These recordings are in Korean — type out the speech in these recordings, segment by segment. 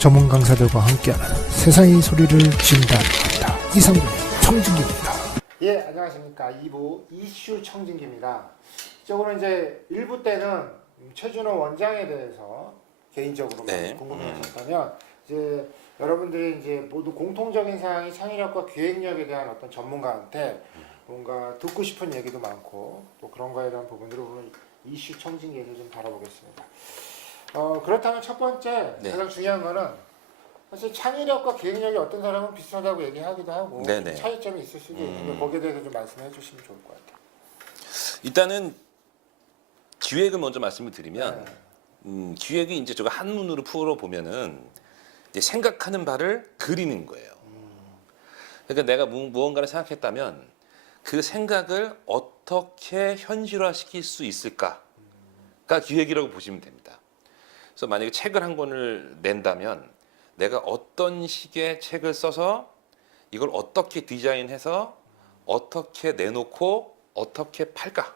전문 강사들과 함께하는 세상의 소리를 진단합니다. 이상도의 청진기입니다. 예, 안녕하십니까. 2부 이슈 청진기입니다. 이쪽으로 이제 1부 때는 최준호 원장에 대해서 개인적으로 궁금해하셨다면 이제 여러분들이 이제 모두 공통적인 사항이 창의력과 기획력에 대한 어떤 전문가한테 뭔가 듣고 싶은 얘기도 많고 또 그런 거에 대한 부분들을 오늘 이슈 청진기에서 좀 다뤄보겠습니다. 그렇다면 첫 번째 가장 중요한 거는 사실 창의력과 기획력이 어떤 사람은 비슷하다고 얘기하기도 하고 차이점이 있을 수도 있는데 거기에 대해서 좀 말씀해 주시면 좋을 것 같아요. 일단은 기획을 먼저 말씀을 드리면 기획이 이제 제가 한문으로 풀어 보면은 이제 생각하는 바를 그리는 거예요. 그러니까 내가 무언가를 생각했다면 그 생각을 어떻게 현실화시킬 수 있을까가 기획이라고 보시면 됩니다. 그래서 만약에 책을 한 권을 낸다면 내가 어떤 식의 책을 써서 이걸 어떻게 디자인해서 어떻게 내놓고 어떻게 팔까?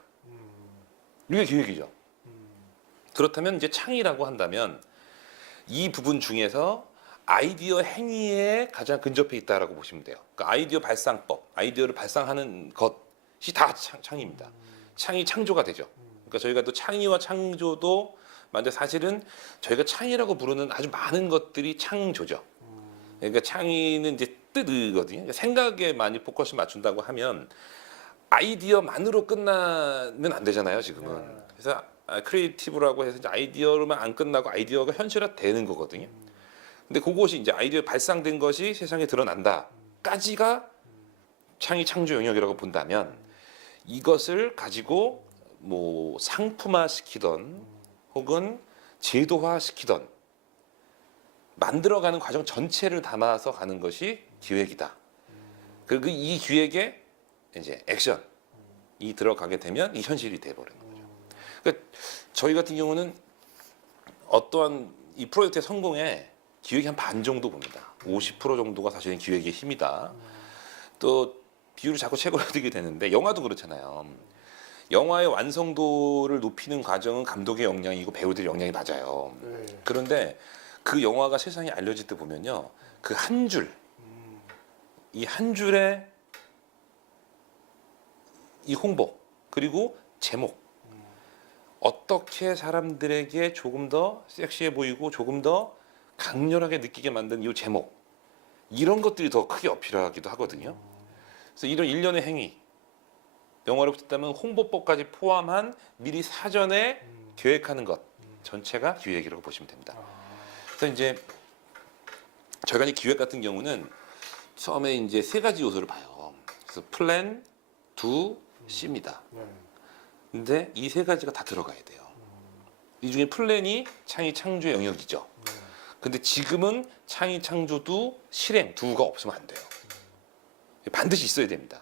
이게 기획이죠. 그렇다면 이제 창의라고 한다면 이 부분 중에서 아이디어 행위에 가장 근접해 있다라고 보시면 돼요. 그러니까 아이디어 발상법, 아이디어를 발상하는 것이 다 창의입니다. 창의 창조가 되죠. 그러니까 저희가 또 창의와 창조도 근데 사실은 저희가 창의라고 부르는 아주 많은 것들이 창조죠. 그러니까 창의는 이제 뜻이거든요. 그러니까 생각에 많이 포커스 맞춘다고 하면 아이디어만으로 끝나면 안 되잖아요, 지금은. 그래서 크리에이티브라고 해서 이제 아이디어로만 안 끝나고 아이디어가 현실화되는 거거든요. 근데 그것이 이제 아이디어 발상된 것이 세상에 드러난다까지가 창의 창조 영역이라고 본다면 이것을 가지고 뭐 상품화시키던 혹은 제도화시키던 만들어가는 과정 전체를 담아서 가는 것이 기획이다. 그리고 이 기획에 이제 액션이 들어가게 되면 이 현실이 돼버리는 거죠. 그러니까 저희 같은 경우는 어떠한 이 프로젝트의 성공에 기획이 한 반 정도 봅니다. 50% 정도가 사실은 기획의 힘이다. 또 비율을 자꾸 체결하게 되는데 영화도 그렇잖아요. 영화의 완성도를 높이는 과정은 감독의 역량이고 배우들의 역량이 맞아요. 그런데 그 영화가 세상에 알려질 때 보면요, 그 한 줄, 이 한 줄의 이 홍보 그리고 제목, 어떻게 사람들에게 조금 더 섹시해 보이고 조금 더 강렬하게 느끼게 만든 이 제목, 이런 것들이 더 크게 어필하기도 하거든요. 그래서 이런 일련의 행위, 영화를 붙였다면 홍보법까지 포함한 미리 사전에 계획하는 것 전체가 기획이라고 보시면 됩니다. 그래서 이제 저희가 이제 기획 같은 경우는 처음에 이제 세 가지 요소를 봐요. 그래서 플랜, 두, C입니다. 근데 이 세 가지가 다 들어가야 돼요. 이 중에 플랜이 창의 창조 영역이죠. 근데 지금은 창의 창조도 실행 두가 없으면 안 돼요. 반드시 있어야 됩니다.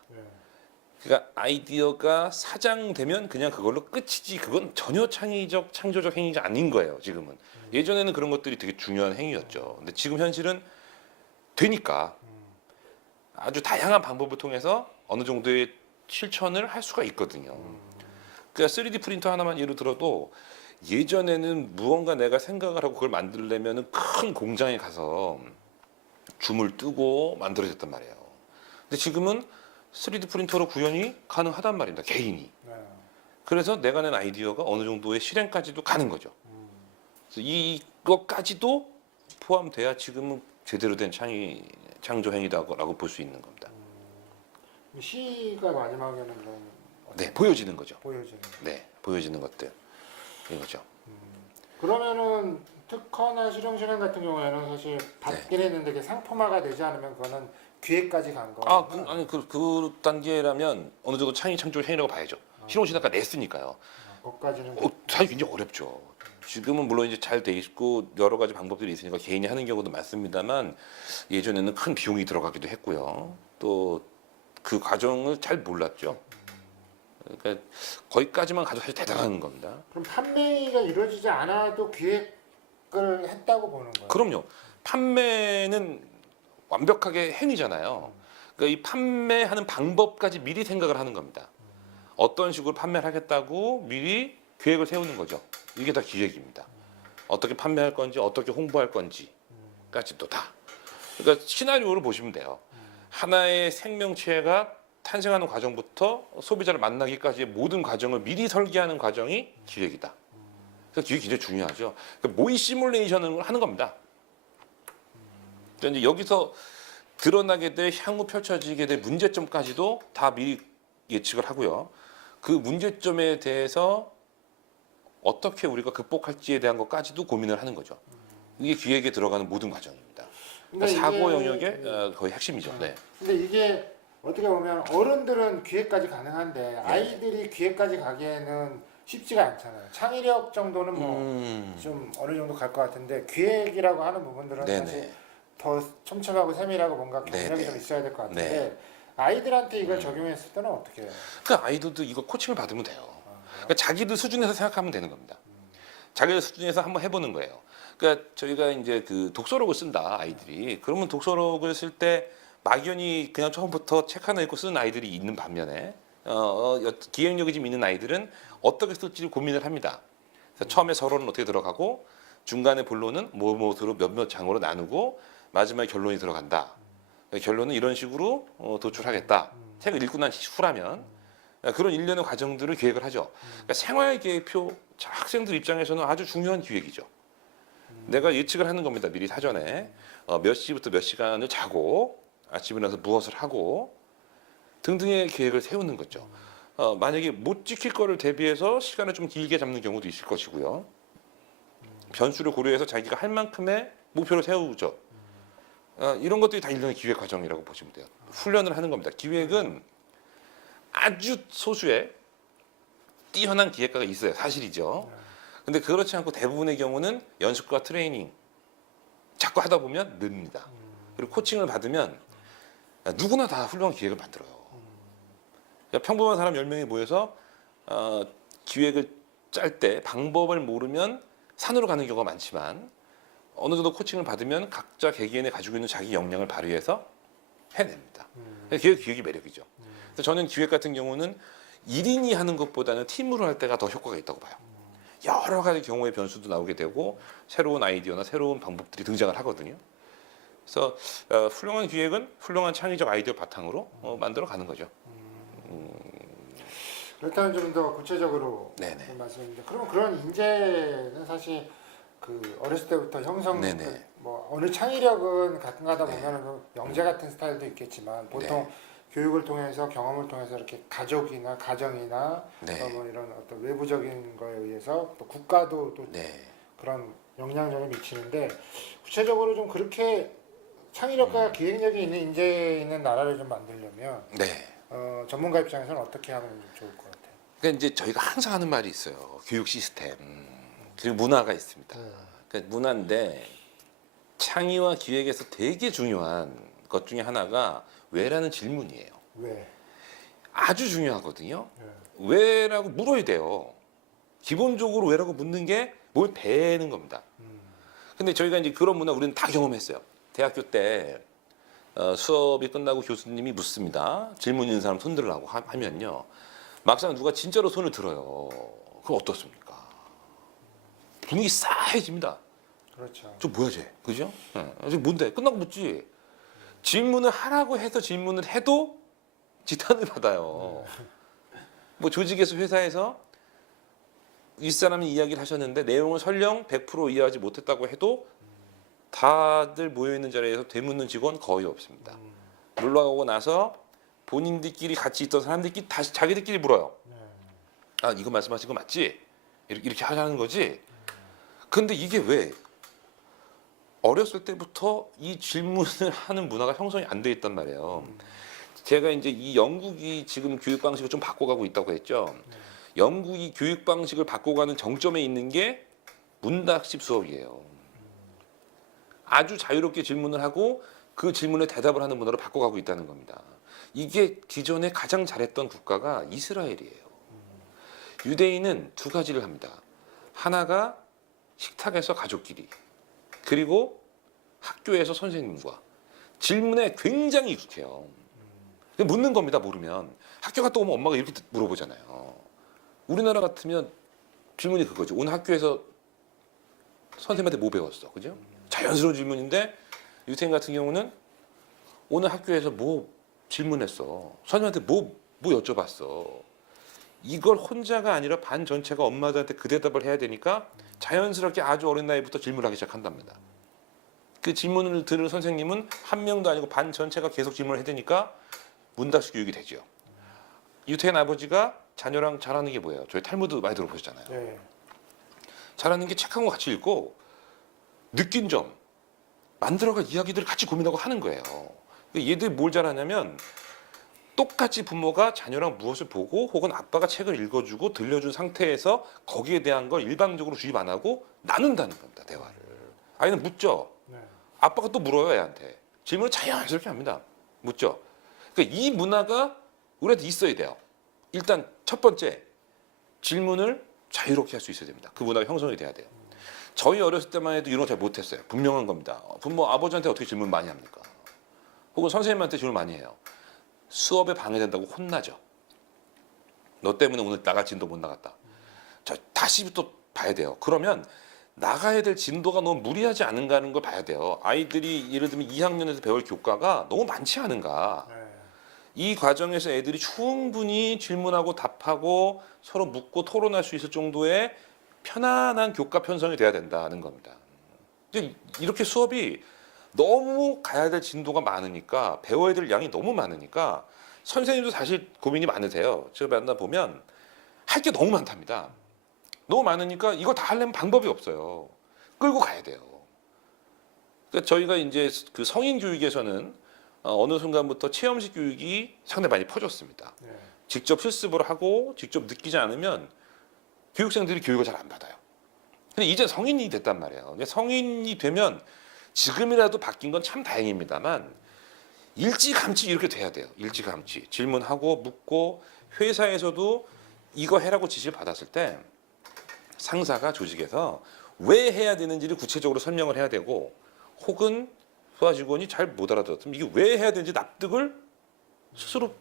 그러니까 아이디어가 사장되면 그냥 그걸로 끝이지 그건 전혀 창의적 창조적 행위가 아닌 거예요. 지금은. 예전에는 그런 것들이 되게 중요한 행위였죠. 근데 지금 현실은 되니까 아주 다양한 방법을 통해서 어느 정도의 실천을 할 수가 있거든요. 그러니까 3D 프린터 하나만 예를 들어도 예전에는 무언가 내가 생각을 하고 그걸 만들려면 큰 공장에 가서 줌을 뜨고 만들어졌단 말이에요. 근데 지금은 3D 프린터로 구현이 가능하단 말입니다. 개인이. 그래서 내가 낸 아이디어가 어느 정도의 실행까지도 가는 거죠. 그래서 이것까지도 포함돼야 지금은 제대로 된 창조 행위다라고 볼 수 있는 겁니다. C가 마지막에는 좀 네, 보여지는 거죠. 보여지는. 네, 보여지는 것들 이거죠. 그러면은 특허나 실용 같은 경우에는 사실 받긴 했는데 그 상품화가 되지 않으면 그거는 기획까지 간 거. 아니 그 단계라면 어느 정도 창의 창조 행위라고 봐야죠. 실용 신학가 냈으니까요. 그것까지는 사실 굉장히 어렵죠. 지금은 물론 이제 잘 돼 있고 여러 가지 방법들이 있으니까 개인이 하는 경우도 많습니다만 예전에는 큰 비용이 들어가기도 했고요. 또 그 과정을 잘 몰랐죠. 그러니까 거기까지만 가도 사실 대단한 겁니다. 그럼 판매가 이루어지지 않아도 기획을 했다고 보는 거예요? 그럼요. 판매는 완벽하게 행위잖아요. 그러니까 이 판매하는 방법까지 미리 생각을 하는 겁니다. 어떤 식으로 판매를 하겠다고 미리 계획을 세우는 거죠. 이게 다 기획입니다. 어떻게 판매할 건지, 어떻게 홍보할 건지, 까지도 다. 그러니까 시나리오를 보시면 돼요. 하나의 생명체가 탄생하는 과정부터 소비자를 만나기까지의 모든 과정을 미리 설계하는 과정이 기획이다. 그래서 기획이 굉장히 중요하죠. 그러니까 모의 시뮬레이션을 하는 겁니다. 그러니까 이제 여기서 드러나게 될 향후 펼쳐지게 될 문제점까지도 다 미리 예측을 하고요. 그 문제점에 대해서 어떻게 우리가 극복할지에 대한 것까지도 고민을 하는 거죠. 이게 기획에 들어가는 모든 과정입니다. 그러니까 근데 사고 이게- 영역의 거의 핵심이죠. 네. 근데 이게 어떻게 보면 어른들은 기획까지 가능한데 아이들이 기획까지 가기에는 쉽지가 않잖아요. 창의력 정도는 뭐 좀 어느 정도 갈 것 같은데 기획이라고 하는 부분들은 네네. 사실 더 촘촘하고 세밀하고 뭔가 경력이 네네. 좀 있어야 될 것 같은데 네. 아이들한테 이걸 적용했을 때는 어떻게 해요? 그 아이들도 이거 코칭을 받으면 돼요. 그러니까 자기들 수준에서 생각하면 되는 겁니다. 자기들 수준에서 한번 해보는 거예요. 그러니까 저희가 이제 그 독서록을 쓴다 아이들이 그러면 독서록을 쓸 때 막연히 그냥 처음부터 책 하나 읽고 쓰는 아이들이 있는 반면에 기획력이 좀 있는 아이들은 어떻게 쓸지 고민을 합니다. 그래서 처음에 서론은 어떻게 들어가고 중간에 본론은 뭐뭐로 몇몇 장으로 나누고 마지막에 결론이 들어간다. 결론은 이런 식으로 도출하겠다. 책을 읽고 난 후라면 그런 일련의 과정들을 기획을 하죠. 그러니까 생활 계획표 학생들 입장에서는 아주 중요한 기획이죠. 내가 예측을 하는 겁니다. 미리 사전에 몇 시부터 몇 시간을 자고 아침에 일어나서 무엇을 하고 등등의 계획을 세우는 거죠. 만약에 못 지킬 거를 대비해서 시간을 좀 길게 잡는 경우도 있을 것이고요. 변수를 고려해서 자기가 할 만큼의 목표를 세우죠. 이런 것들이 다 일련의 기획 과정이라고 보시면 돼요. 훈련을 하는 겁니다. 기획은 아주 소수의 뛰어난 기획가가 있어요. 사실이죠. 근데 그렇지 않고 대부분의 경우는 연습과 트레이닝 자꾸 하다 보면 는니다. 그리고 코칭을 받으면 누구나 다 훌륭한 기획을 만들어요. 그러니까 평범한 사람 10명이 모여서 기획을 짤 때 방법을 모르면 산으로 가는 경우가 많지만 어느 정도 코칭을 받으면 각자 개개인이 가지고 있는 자기 역량을 발휘해서 해냅니다. 기획이 매력이죠. 그래서 저는 기획 같은 경우는 1인이 하는 것보다는 팀으로 할 때가 더 효과가 있다고 봐요. 여러 가지 경우의 변수도 나오게 되고 새로운 아이디어나 새로운 방법들이 등장을 하거든요. 그래서 훌륭한 기획은 훌륭한 창의적 아이디어 바탕으로 만들어 가는 거죠. 그렇다면 좀 더 구체적으로 네네. 좀 말씀드리는데 그럼 그런 인재는 사실 그 어렸을 때부터 형성 네네. 뭐 어느 창의력은 가끔가다 네. 보면은 그 영재 같은 스타일도 있겠지만 보통 교육을 통해서 경험을 통해서 이렇게 가족이나 가정이나 네. 뭐 이런 어떤 외부적인 거에 의해서 또 국가도 또 네. 그런 영향력을 미치는데 구체적으로 좀 그렇게 창의력과 기획력이 있는 인재 있는 나라를 좀 만들려면 네. 전문가 입장에서는 어떻게 하면 좀 좋을 것 같아요? 그러니까 이제 저희가 항상 하는 말이 있어요. 교육 시스템 그리고 문화가 있습니다. 그러니까 문화인데 창의와 기획에서 되게 중요한 것 중에 하나가 왜라는 질문이에요. 왜? 아주 중요하거든요. 네. 왜라고 물어야 돼요. 기본적으로 왜라고 묻는 게 뭘 배는 겁니다. 근데 저희가 이제 그런 문화 우리는 다 경험했어요. 대학교 때 수업이 끝나고 교수님이 묻습니다. 질문 있는 사람 손 들으라고 하면요. 막상 누가 진짜로 손을 들어요. 그럼 어떻습니까? 분위기 싸해집니다. 그렇죠. 저 뭐야 쟤? 그죠? 저 뭔데? 끝나고 묻지. 질문을 하라고 해서 질문을 해도 지탄을 받아요. 뭐 조직에서 회사에서 윗사람이 이야기를 하셨는데 내용을 설령 100% 이해하지 못했다고 해도 다들 모여있는 자리에서 되묻는 직원 거의 없습니다. 물러가고 나서 본인들끼리 같이 있던 사람들끼리 다시 자기들끼리 물어요. 아 이거 말씀하신 거 맞지? 이렇게 하자는 거지? 근데 이게 왜? 어렸을 때부터 이 질문을 하는 문화가 형성이 안 돼 있단 말이에요. 제가 이제 이 영국이 지금 교육 방식을 좀 바꿔가고 있다고 했죠. 영국이 교육 방식을 바꿔가는 정점에 있는 게 문답식 수업이에요. 아주 자유롭게 질문을 하고 그 질문에 대답을 하는 문화로 바꿔가고 있다는 겁니다. 이게 기존에 가장 잘했던 국가가 이스라엘이에요. 유대인은 두 가지를 합니다. 하나가 식탁에서 가족끼리, 그리고 학교에서 선생님과 질문에 굉장히 익숙해요. 묻는 겁니다. 모르면 학교 갔다 오면 엄마가 이렇게 물어보잖아요. 우리나라 같으면 질문이 그거죠. 오늘 학교에서 선생님한테 뭐 배웠어, 그죠? 자연스러운 질문인데 유태인 같은 경우는 오늘 학교에서 뭐 질문했어. 선생님한테 뭐 여쭤봤어. 이걸 혼자가 아니라 반 전체가 엄마들한테 그 대답을 해야 되니까 자연스럽게 아주 어린 나이부터 질문을 하기 시작한답니다. 그 질문을 들은 선생님은 한 명도 아니고 반 전체가 계속 질문을 해야 되니까 문답식 교육이 되죠. 유태인 아버지가 자녀랑 잘하는 게 뭐예요? 저희 탈무드 많이 들어보셨잖아요. 네. 잘하는 게 책 한 권 같이 읽고 느낀 점 만들어갈 이야기들을 같이 고민하고 하는 거예요. 얘들이 뭘 잘하냐면 똑같이 부모가 자녀랑 무엇을 보고 혹은 아빠가 책을 읽어주고 들려준 상태에서 거기에 대한 걸 일방적으로 주입 안 하고 나눈다는 겁니다. 대화를. 아이는 묻죠. 네. 아빠가 또 물어요. 애한테. 질문을 자연스럽게 합니다. 묻죠. 그러니까 이 문화가 우리한테 있어야 돼요. 일단 첫 번째 질문을 자유롭게 할 수 있어야 됩니다. 그 문화가 형성이 돼야 돼요. 저희 어렸을 때만 해도 이런 거 잘 못했어요. 분명한 겁니다. 부모 아버지한테 어떻게 질문 많이 합니까? 혹은 선생님한테 질문 많이 해요. 수업에 방해된다고 혼나죠. 너 때문에 오늘 나갈 진도 못 나갔다. 자, 다시 또 봐야 돼요. 그러면 나가야 될 진도가 너무 무리하지 않은가 하는 걸 봐야 돼요. 아이들이 예를 들면 2학년에서 배울 교과가 너무 많지 않은가. 네. 이 과정에서 애들이 충분히 질문하고 답하고 서로 묻고 토론할 수 있을 정도의 편안한 교과 편성이 돼야 된다는 겁니다. 이제 이렇게 수업이 너무 가야 될 진도가 많으니까 배워야 될 양이 너무 많으니까 선생님도 사실 고민이 많으세요. 제가 만나보면 할 게 너무 많답니다. 너무 많으니까 이거 다 하려면 방법이 없어요. 끌고 가야 돼요. 그러니까 저희가 이제 그 성인 교육에서는 어느 순간부터 체험식 교육이 상당히 많이 퍼졌습니다. 네. 직접 실습을 하고 직접 느끼지 않으면 교육생들이 교육을 잘 안 받아요. 근데 이제 성인이 됐단 말이에요. 근데 성인이 되면 지금이라도 바뀐 건 참 다행입니다만 일찌감치 이렇게 돼야 돼요. 일찌감치 질문하고 묻고 회사에서도 이거 해라고 지시를 받았을 때 상사가 조직에서 왜 해야 되는지를 구체적으로 설명을 해야 되고 혹은 부하 직원이 잘 못 알아들었으면 이게 왜 해야 되는지 납득을 스스로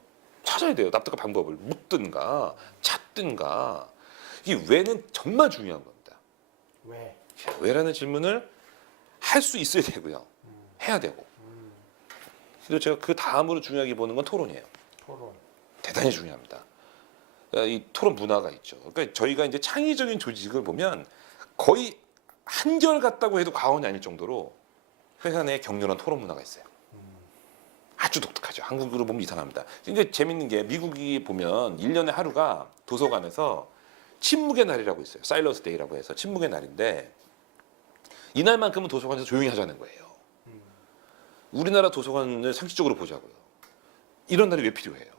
찾아야 돼요. 납득할 방법을 묻든가 찾든가. 이 왜는 정말 중요한 겁니다. 왜? 왜라는 질문을 할 수 있어야 되고요. 해야 되고. 그리고 제가 그 다음으로 중요하게 보는 건 토론이에요. 토론. 대단히 중요합니다. 이 토론 문화가 있죠. 그러니까 저희가 이제 창의적인 조직을 보면 거의 한결 같다고 해도 과언이 아닐 정도로 회사 내에 격렬한 토론 문화가 있어요. 아주 독특하죠. 한국으로 보면 이상합니다. 이제 재밌는 게 미국이 보면 1년에 하루가 도서관에서 침묵의 날이라고 있어요. 사일런스 데이라고 해서 침묵의 날인데 이날만큼은 도서관에서 조용히 하자는 거예요. 우리나라 도서관을 상식적으로 보자고요. 이런 날이 왜 필요해요?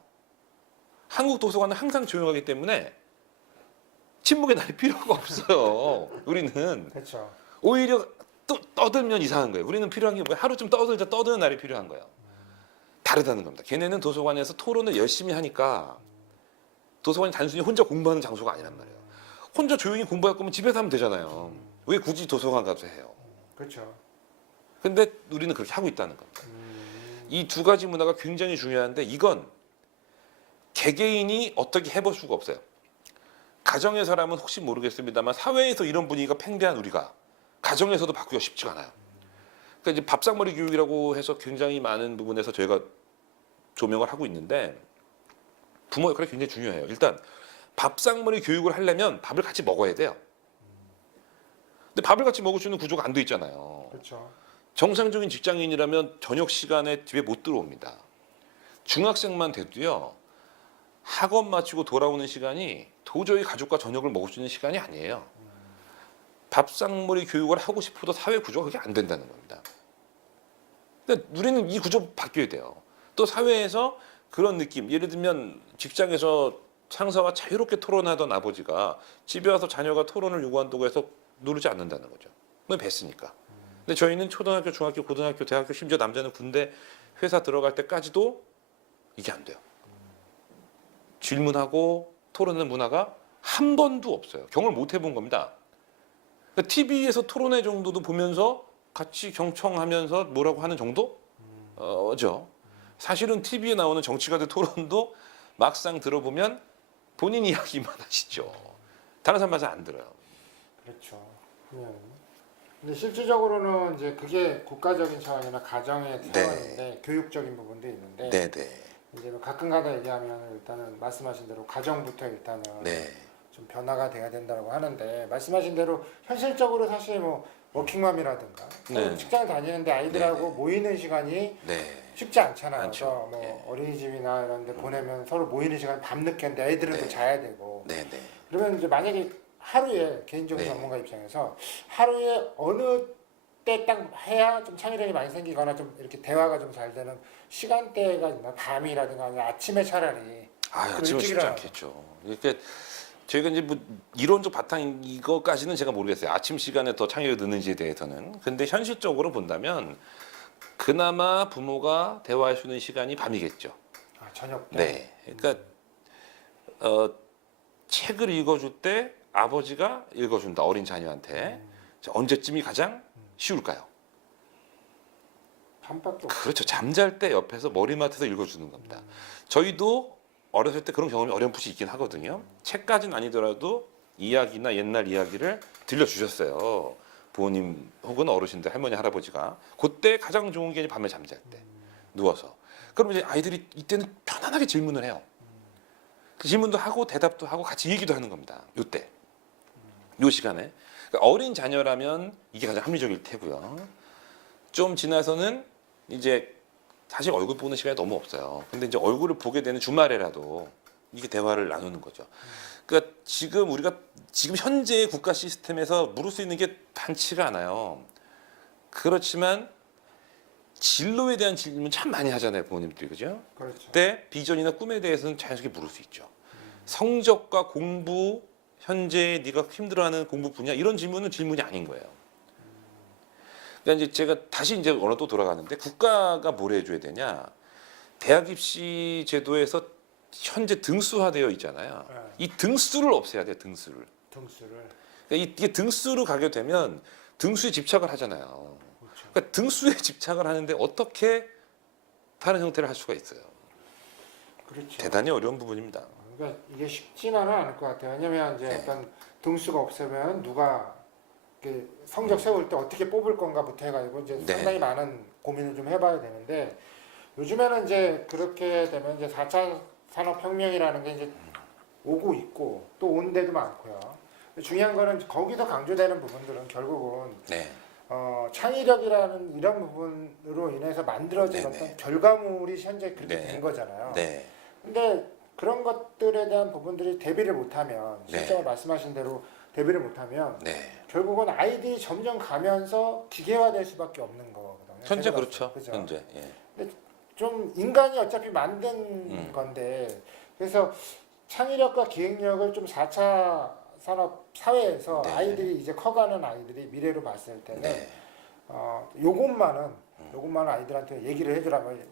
한국 도서관은 항상 조용하기 때문에 침묵의 날이 필요가 없어요. 우리는 그렇죠. 오히려 또 떠들면 이상한 거예요. 우리는 필요한 게 뭐야? 하루쯤 떠들자 떠드는 날이 필요한 거예요. 다르다는 겁니다. 걔네는 도서관에서 토론을 열심히 하니까 도서관이 단순히 혼자 공부하는 장소가 아니란 말이에요. 혼자 조용히 공부할 거면 집에서 하면 되잖아요. 왜 굳이 도서관 가서 해요? 그렇죠. 근데 우리는 그렇게 하고 있다는 겁니다. 이 두 가지 문화가 굉장히 중요한데 이건 개개인이 어떻게 해볼 수가 없어요. 가정의 사람은 혹시 모르겠습니다만 사회에서 이런 분위기가 팽배한 우리가 가정에서도 바꾸기가 쉽지가 않아요. 그러니까 이제 밥상머리 교육이라고 해서 굉장히 많은 부분에서 저희가 조명을 하고 있는데 부모 역할이 굉장히 중요해요. 일단 밥상머리 교육을 하려면 밥을 같이 먹어야 돼요. 근데 밥을 같이 먹을 수 있는 구조가 안 돼 있잖아요. 그렇죠. 정상적인 직장인이라면 저녁 시간에 집에 못 들어옵니다. 중학생만 돼도요. 학원 마치고 돌아오는 시간이 도저히 가족과 저녁을 먹을 수 있는 시간이 아니에요. 밥상머리 교육을 하고 싶어도 사회 구조가 그게 안 된다는 겁니다. 근데 우리는 이 구조 바뀌어야 돼요. 또 사회에서 그런 느낌, 예를 들면 직장에서 상사와 자유롭게 토론하던 아버지가 집에 와서 자녀가 토론을 요구한다고 해서 누르지 않는다는 거죠. 그건 뵀으니까. 근데 저희는 초등학교, 중학교, 고등학교, 대학교, 심지어 남자는 군대, 회사 들어갈 때까지도 이게 안 돼요. 질문하고 토론하는 문화가 한 번도 없어요. 경험을 못 해본 겁니다. 그러니까 TV에서 토론회 정도도 보면서 같이 경청하면서 뭐라고 하는 정도죠. 사실은 TV에 나오는 정치가들 토론도 막상 들어보면 본인 이야기만 하시죠. 다른 사람 말씀 안 들어요. 그렇죠. 그냥 근데 실질적으로는 이제 그게 국가적인 차원이나 가정의 네. 차원인데 교육적인 부분도 있는데 네네. 이제 뭐 가끔가다 얘기하면 일단은 말씀하신 대로 가정부터 일단은 네. 좀 변화가 돼야 된다고 하는데 말씀하신 대로 현실적으로 사실 뭐 워킹맘이라든가 네. 직장 다니는데 아이들하고 네, 네. 모이는 시간이 네. 쉽지 않잖아요. 않죠. 그래서 뭐 예. 어린이집이나 이런 데 보내면 서로 모이는 시간 밤늦게인데 애들은 네. 또 자야 되고 네네. 그러면 이제 만약에 하루에 개인적인 네. 전문가 입장에서 하루에 어느 때 딱 해야 좀 창의력이 많이 생기거나 좀 이렇게 대화가 좀 잘 되는 시간대가 있나? 밤이라든가 아니면 아침에 차라리 아, 그럼 아침은 일찍 쉽지 일어나요. 않겠죠. 이렇게 저희가 이제 뭐 이론적 바탕 이거까지는 제가 모르겠어요. 아침 시간에 더 창의력이 느는지에 대해서는. 근데 현실적으로 본다면 그나마 부모가 대화할 수 있는 시간이 밤이겠죠. 아, 저녁 때. 네. 그러니까 책을 읽어줄 때 아버지가 읽어준다 어린 자녀한테. 자, 언제쯤이 가장 쉬울까요? 밤밖에 없. 그렇죠. 잠잘 때 옆에서 머리맡에서 읽어주는 겁니다. 저희도 어렸을 때 그런 경험이 어렴풋이 있긴 하거든요. 책까지는 아니더라도 이야기나 옛날 이야기를 들려주셨어요. 부모님 혹은 어르신들, 할머니, 할아버지가. 그때 가장 좋은 게 이제 밤에 잠잘 때 누워서. 그럼 이제 아이들이 이때는 편안하게 질문을 해요. 그 질문도 하고 대답도 하고 같이 얘기도 하는 겁니다. 요때, 요 시간에. 그러니까 어린 자녀라면 이게 가장 합리적일 테고요. 좀 지나서는 이제 사실 얼굴 보는 시간이 너무 없어요. 근데 이제 얼굴을 보게 되는 주말에라도 이게 대화를 나누는 거죠. 그러니까 지금 우리가 지금 현재의 국가 시스템에서 물을 수 있는 게 많지가 않아요. 그렇지만 진로에 대한 질문 참 많이 하잖아요, 부모님들이. 그죠? 그렇죠. 그때 비전이나 꿈에 대해서는 자연스럽게 물을 수 있죠. 성적과 공부, 현재 네가 힘들어하는 공부 분야 이런 질문은 질문이 아닌 거예요. 그러니까 이제 제가 다시 이제 어느 또 돌아가는데 국가가 뭘 해줘야 되냐? 대학 입시 제도에서 현재 등수화되어 있잖아요. 네. 이 등수를 없애야 돼요. 등수를. 등수를. 그러니까 이게 등수로 가게 되면 등수에 집착을 하잖아요. 그렇죠. 그러니까 등수에 집착을 하는데 어떻게 다른 형태를 할 수가 있어요? 그렇죠. 대단히 어려운 부분입니다. 그러니까 이게 쉽지만은 않을 것 같아요. 왜냐면 이제 네. 어떤 등수가 없으면 누가 이렇게 성적 세울 때 어떻게 뽑을 건가부터 해가지고 이제 네. 상당히 많은 고민을 좀 해봐야 되는데 요즘에는 이제 그렇게 되면 이제 4차 산업혁명이라는 게 이제 오고 있고 또 온 데도 많고요. 중요한 거는 거기서 강조되는 부분들은 결국은 네. 창의력이라는 이런 부분으로 인해서 만들어진 네네. 어떤 결과물이 현재 그렇게 네. 된 거잖아요. 네. 근데 그런 것들에 대한 부분들이 대비를 못하면 네. 실제로 말씀하신 대로 대비를 못하면 네. 결국은 아이들이 점점 가면서 기계화될 수밖에 없는 거거든요. 현재 제가 그렇죠. 봤을 때. 그죠? 현재. 예. 좀 인간이 어차피 만든 건데 그래서 창의력과 기획력을 좀 4차 산업 사회에서 네. 아이들이 이제 커가는 아이들이 미래로 봤을 때는 네. 요것만은 아이들한테 얘기를 해주라면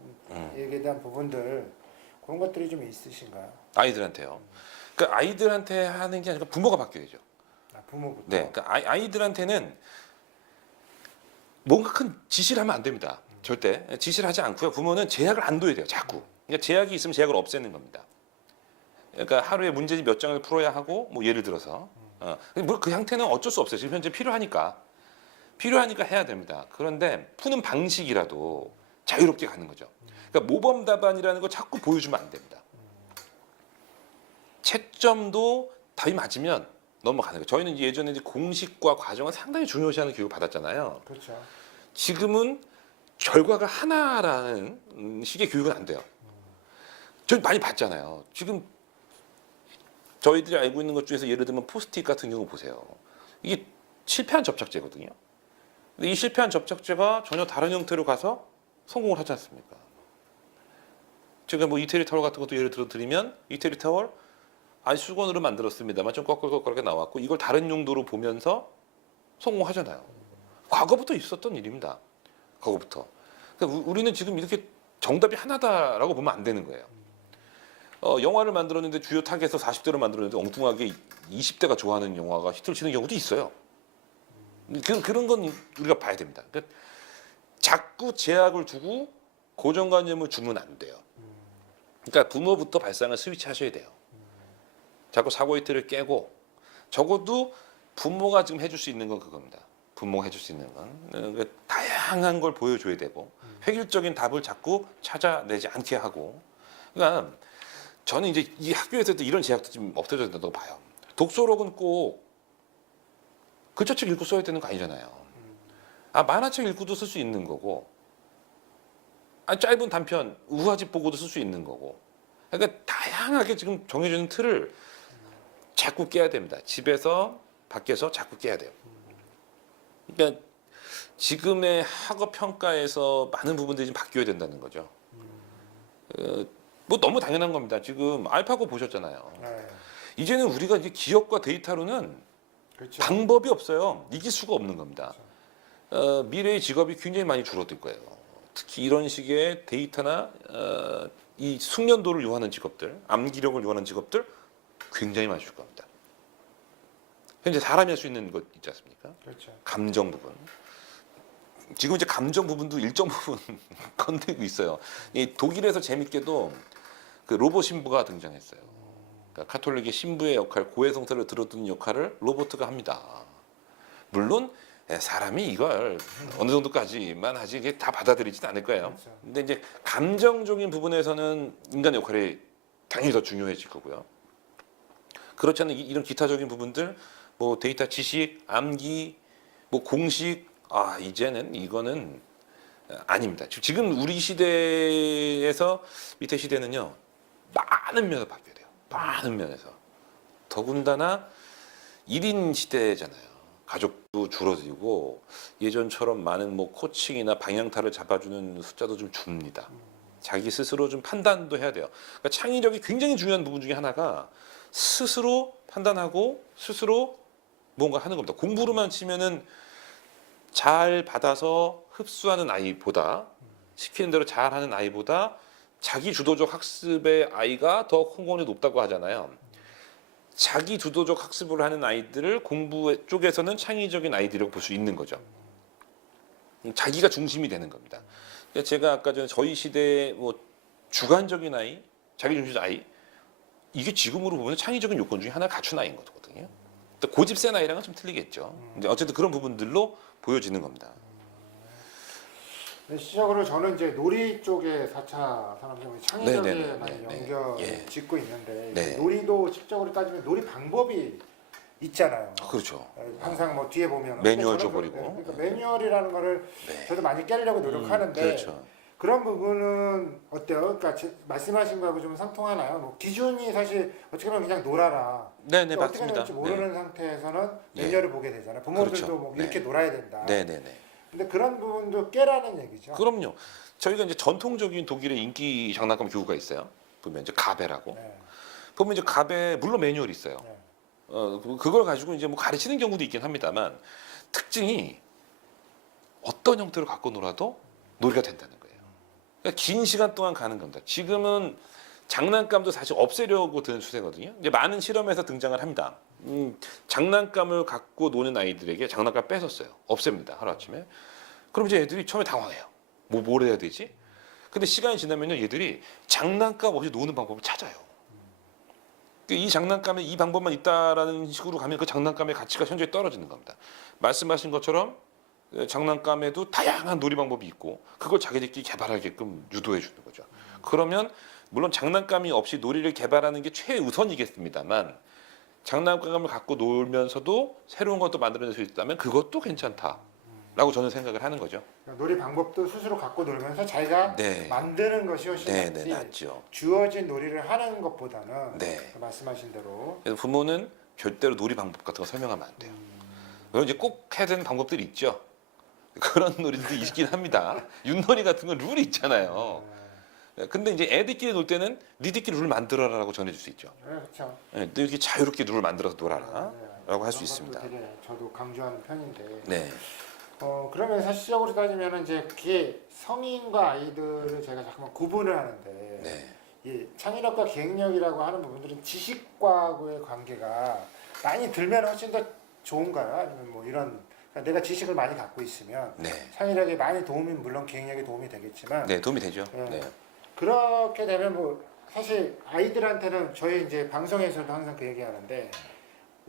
얘기에 대한 부분들 그런 것들이 좀 있으신가요? 아이들한테요. 그러니까 아이들한테 하는 게 아니라 부모가 바뀌어야죠. 아, 부모부터. 네. 그러니까 아이들한테는 뭔가 큰 지시를 하면 안 됩니다. 절대 지시를 하지 않고요. 부모는 제약을 안 둬야 돼요. 자꾸. 그러니까 제약이 있으면 제약을 없애는 겁니다. 그러니까 하루에 문제집 몇 장을 풀어야 하고 뭐 예를 들어서 뭐 그 형태는 어쩔 수 없어요. 지금 현재 필요하니까 해야 됩니다. 그런데 푸는 방식이라도 자유롭게 가는 거죠. 그러니까 모범 답안이라는 거 자꾸 보여주면 안 됩니다. 채점도 답이 맞으면 넘어가는 거예요. 저희는 예전에 이제 공식과 과정을 상당히 중요시하는 교육을 받았잖아요. 그렇죠. 지금은 결과가 하나라는 식의 교육은 안 돼요. 저희 많이 봤잖아요. 지금 저희들이 알고 있는 것 중에서 예를 들면 포스트잇 같은 경우 보세요. 이게 실패한 접착제거든요. 근데 이 실패한 접착제가 전혀 다른 형태로 가서 성공을 하지 않습니까? 제가 뭐 이태리 타월 같은 것도 예를 들어 드리면 이태리 타월 수건으로 만들었습니다만 좀 꺼끌꺼끌하게 나왔고 이걸 다른 용도로 보면서 성공하잖아요. 과거부터 있었던 일입니다. 과거부터. 그러니까 우리는 지금 이렇게 정답이 하나다라고 보면 안 되는 거예요. 영화를 만들었는데 주요 타겟에서 40대로 만들었는데 엉뚱하게 20대가 좋아하는 영화가 히트를 치는 경우도 있어요. 그런 건 우리가 봐야 됩니다. 그러니까 자꾸 제약을 두고 고정관념을 주면 안 돼요. 그러니까 부모부터 발상을 스위치하셔야 돼요. 자꾸 사고 이틀을 깨고 적어도 부모가 지금 해줄 수 있는 건 그겁니다. 부모가 해줄 수 있는 건 다양한 걸 보여줘야 되고 획일적인 답을 자꾸 찾아내지 않게 하고. 그러니까 저는 이제 이 학교에서도 이런 제약도 좀 없어져야 된다고 봐요. 독서록은 꼭 글자책 읽고 써야 되는 거 아니잖아요. 만화책 읽고도 쓸 수 있는 거고, 짧은 단편 우화집 보고도 쓸 수 있는 거고. 그러니까 다양하게 지금 정해주는 틀을 자꾸 깨야 됩니다. 집에서 밖에서 자꾸 깨야 돼요. 그러니까 지금의 학업 평가에서 많은 부분들이 좀 바뀌어야 된다는 거죠. 뭐 너무 당연한 겁니다. 지금 알파고 보셨잖아요. 네. 이제는 우리가 이제 기업과 데이터로는 그렇죠. 방법이 없어요. 이길 수가 없는 겁니다. 미래의 직업이 굉장히 많이 줄어들 거예요. 특히 이런 식의 데이터나 이 숙련도를 요하는 직업들, 암기력을 요하는 직업들 굉장히 많이 줄 겁니다. 현재 사람이 할 수 있는 것 있지 않습니까? 그렇죠. 감정 부분. 지금 이제 감정 부분도 일정 부분 건드리고 있어요. 이 독일에서 재밌게도 그 로봇 신부가 등장했어요. 그러니까 카톨릭의 신부의 역할, 고해성사를 들어주는 역할을 로봇가 합니다. 물론 사람이 이걸 어느 정도까지만 하지 이게 다 받아들이진 않을 거예요. 그렇죠. 근데 이제 감정적인 부분에서는 인간 역할이 당연히 더 중요해질 거고요. 그렇지 않은 이런 기타적인 부분들, 뭐 데이터 지식, 암기, 뭐 공식, 이제는 이거는 아닙니다. 지금 우리 시대에서 밑에 시대는요, 많은 면에서 바뀌어야 돼요. 많은 면에서. 더군다나 1인 시대잖아요. 가족도 줄어들고 예전처럼 많은 뭐 코칭이나 방향타를 잡아주는 숫자도 좀 줍니다. 자기 스스로 좀 판단도 해야 돼요. 그러니까 창의력이 굉장히 중요한 부분 중에 하나가 스스로 판단하고 스스로 뭔가 하는 겁니다. 공부로만 치면은 잘 받아서 흡수하는 아이보다, 시키는 대로 잘하는 아이보다 자기 주도적 학습의 아이가 더 성공률이 높다고 하잖아요. 자기 주도적 학습을 하는 아이들을 공부 쪽에서는 창의적인 아이들이라고 볼 수 있는 거죠. 자기가 중심이 되는 겁니다. 제가 아까 전에 저희 시대의 뭐 주관적인 아이, 자기중심적 아이, 이게 지금으로 보면 창의적인 요건 중에 하나 갖춘 아이인 거거든요. 고집 센 아이랑은 좀 틀리겠죠. 근데 어쨌든 그런 부분들로 보여지는 겁니다. 시적으로 저는 이제 놀이 쪽에 4차 산업혁명이 창의적에 네네네. 많이 네네. 연결 예. 짓고 있는데 네. 놀이도 실적으로 따지면 놀이 방법이 있잖아요. 그렇죠. 항상 뭐 뒤에 보면 매뉴얼 저는 줘버리고. 그러니까 매뉴얼이라는 거를 네. 저도 많이 깨려고 노력하는데 그렇죠. 그런 부분은 어때요? 그러니까 말씀하신 거하고 좀 상통하나요? 뭐 기준이 사실 어떻게 보면 그냥 놀아라. 네네, 어떻게 맞습니다. 될지 모르는 상태에서는 네. 매뉴얼을 보게 되잖아요. 부모들도 그렇죠. 뭐 네. 이렇게 놀아야 된다. 네네네. 근데 그런 부분도 깨라는 얘기죠. 그럼요. 저희가 이제 전통적인 독일의 인기 장난감 교구가 있어요. 보면 이제 가베라고. 네. 보면 이제 가베 물론 매뉴얼이 있어요. 네. 그걸 가지고 이제 뭐 가르치는 경우도 있긴 합니다만 특징이 어떤 형태로 갖고 놀아도 놀이가 된다는 거예요. 그러니까 긴 시간 동안 가는 겁니다. 지금은 장난감도 사실 없애려고 드는 추세거든요. 이제 많은 실험에서 등장을 합니다. 장난감을 갖고 노는 아이들에게 장난감 뺏었어요. 없앱니다. 하루아침에. 그럼 이제 애들이 처음에 당황해요. 뭘 해야 되지? 근데 시간이 지나면요, 얘들이 장난감 없이 노는 방법을 찾아요. 이 장난감에 이 방법만 있다라는 식으로 가면 그 장난감의 가치가 현저히 떨어지는 겁니다. 말씀하신 것처럼 장난감에도 다양한 놀이 방법이 있고 그걸 자기들끼리 개발하게끔 유도해 주는 거죠. 그러면 물론 장난감이 없이 놀이를 개발하는 게 최우선이겠습니다만 장난감을 갖고 놀면서도 새로운 것도 만들어낼 수 있다면 그것도 괜찮다라고 저는 생각을 하는 거죠. 그러니까 놀이 방법도 스스로 갖고 놀면서 자기가 네. 만드는 것이 훨씬 네, 낫지. 네, 맞죠. 주어진 놀이를 하는 것보다는 네. 말씀하신 대로 그래서 부모는 절대로 놀이 방법 같은 거 설명하면 안 돼요. 물론 이제 꼭 해야 되는 방법들이 있죠. 그런 놀이도 있긴 합니다. 윷놀이 같은 건 룰이 있잖아요. 근데 이제 애들끼리 놀 때는 니들끼리 룰 만들어라라고 전해줄 수 있죠. 네, 그렇죠. 이렇게 자유롭게 룰을 만들어서 놀아라. 네, 라고 할 수 그런 있습니다. 것도 되게 저도 강조하는 편인데. 네. 그러면 사실적으로 따지면 이제 그게 성인과 아이들을 제가 잠깐만 구분을 하는데 네. 이 창의력과 기획력이라고 하는 부분들은 지식과의 관계가 많이 들면 훨씬 더 좋은가요? 아니면 뭐 이런 그러니까 내가 지식을 많이 갖고 있으면 네. 창의력에 많이 도움이 물론 기획력에 도움이 되겠지만 네, 도움이 되죠. 네. 네. 그렇게 되면 뭐 사실 아이들한테는 저희 이제 방송에서도 항상 그 얘기하는데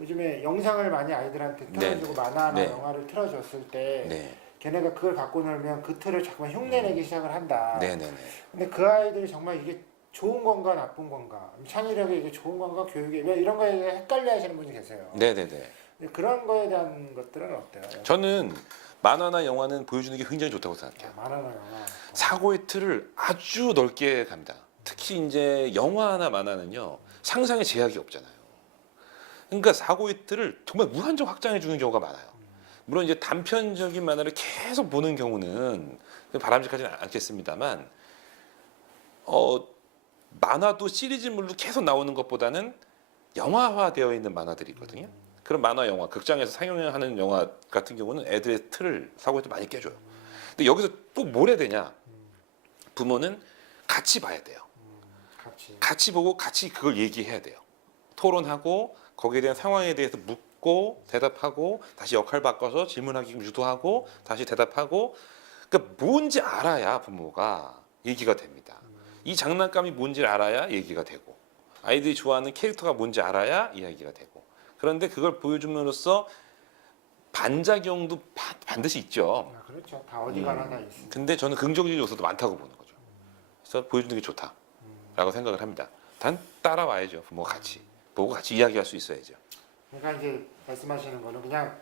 요즘에 영상을 많이 아이들한테 네, 틀어주고 네. 만화나 네. 영화를 틀어줬을 때 네. 걔네가 그걸 갖고 놀면 그 틀을 자꾸만 흉내내기 시작을 한다. 네네네. 근데 그 아이들이 정말 이게 좋은 건가 나쁜 건가, 창의력이 이게 좋은 건가, 교육이 왜 이런 거에 대해 헷갈려 하시는 분이 계세요. 네네네. 근데 그런 거에 대한 것들은 어때요? 저는 만화나 영화는 보여주는 게 굉장히 좋다고 생각해요. 만화나 영화. 사고의 틀을 아주 넓게 갑니다. 특히 이제 영화나 만화는요, 상상의 제약이 없잖아요. 그러니까 사고의 틀을 정말 무한정 확장해 주는 경우가 많아요. 물론 이제 단편적인 만화를 계속 보는 경우는 바람직하지는 않겠습니다만, 만화도 시리즈물로 계속 나오는 것보다는 영화화되어 있는 만화들이 있거든요. 그런 만화 영화, 극장에서 상영하는 영화 같은 경우는 애들의 틀을 사고의 틀 많이 깨줘요. 근데 여기서 또 뭘 해야 되냐? 부모는 같이 봐야 돼요. 같이. 같이 보고 같이 그걸 얘기해야 돼요. 토론하고 거기에 대한 상황에 대해서 묻고 대답하고 다시 역할 바꿔서 질문하기 유도하고 다시 대답하고, 그러니까 뭔지 알아야 부모가 얘기가 됩니다. 이 장난감이 뭔지 알아야 얘기가 되고 아이들이 좋아하는 캐릭터가 뭔지 알아야 이야기가 되고, 그런데 그걸 보여줌으로써 반작용도 반드시 있죠. 아, 그렇죠. 다 어디 가나 다 있습니다. 근데 저는 긍정적인 요소도 많다고 보는 거죠. 그래서 보여주는 게 좋다라고 생각을 합니다. 단 따라와야죠. 부모가 같이 보고 같이 이야기할 수 있어야죠. 그러니까 이제 말씀하시는 거는 그냥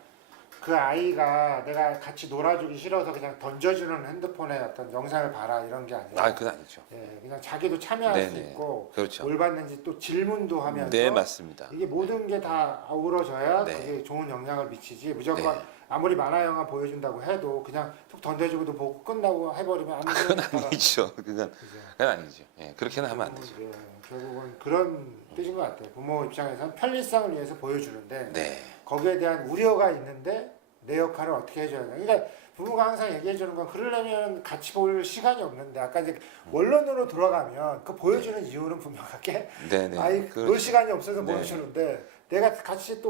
그 아이가 내가 같이 놀아주기 싫어서 그냥 던져주는 핸드폰에 어떤 영상을 봐라 이런 게 아니라, 아, 그건 아니죠. 예, 그냥 자기도 참여할 수 네네. 있고 그렇죠. 뭘 봤는지 또 질문도 하면서 네, 맞습니다. 이게 모든 게 다 어우러져야 네. 그게 좋은 영향을 미치지. 무조건 네. 아무리 만화 영화 보여준다고 해도 그냥 툭 던져주고도 보고 끝나고 해버리면 아무 그건 소용이 없다라는 아니죠. 그건 거죠. 아니죠. 예, 그렇게는 하면 안 되죠. 예, 결국은 그런 뜻인 것 같아요. 부모 입장에서는 편리성을 위해서 보여주는데 네. 거기에 대한 우려가 있는데 내 역할을 어떻게 해줘야 되나. 그러니까 부모가 항상 얘기해 주는 건 그러려면 같이 볼 시간이 없는데, 아까 이제 원론으로 돌아가면 그 보여주는 이유는 분명하게 네네. 아이 그렇죠. 놀 시간이 없어서 네. 보여주는데 내가 같이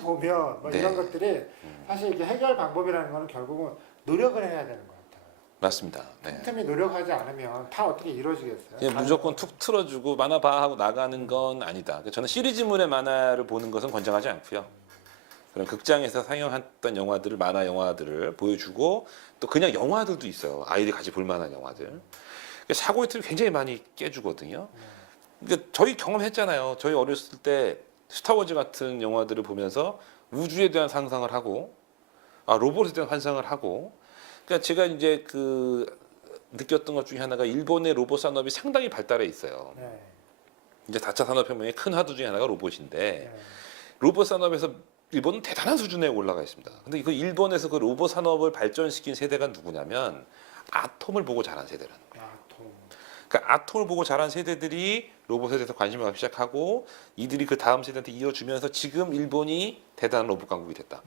보면 뭐 네. 이런 것들이 사실 이게 해결 방법이라는 거는 결국은 노력을 해야 되는 것 같아요. 맞습니다. 네. 틈틈이 노력하지 않으면 다 어떻게 이루어지겠어요? 그냥 무조건 툭 틀어주고 만화 봐 하고 나가는 건 아니다. 저는 시리즈물의 만화를 보는 것은 권장하지 않고요. 그런 극장에서 상영했던 영화들을, 만화 영화들을 보여주고, 또 그냥 영화들도 있어요. 아이들이 같이 볼 만한 영화들. 그러니까 사고의 틀을 굉장히 많이 깨주거든요. 그러니까 저희 경험했잖아요. 저희 어렸을 때 스타워즈 같은 영화들을 보면서 우주에 대한 상상을 하고, 로봇에 대한 환상을 하고, 그러니까 제가 이제 느꼈던 것 중에 하나가 일본의 로봇 산업이 상당히 발달해 있어요. 네. 이제 4차 산업혁명의 큰 하두 중에 하나가 로봇인데, 네. 로봇 산업에서 일본은 대단한 수준에 올라가 있습니다. 근데 그 일본에서 그 로봇 산업을 발전시킨 세대가 누구냐면 아톰을 보고 자란 세대라는 거예요. 아톰. 그러니까 아톰을 보고 자란 세대들이 로봇에 대해서 관심을 갖기 시작하고, 이들이 그 다음 세대한테 이어주면서 지금 일본이 대단한 로봇 강국이 됐다.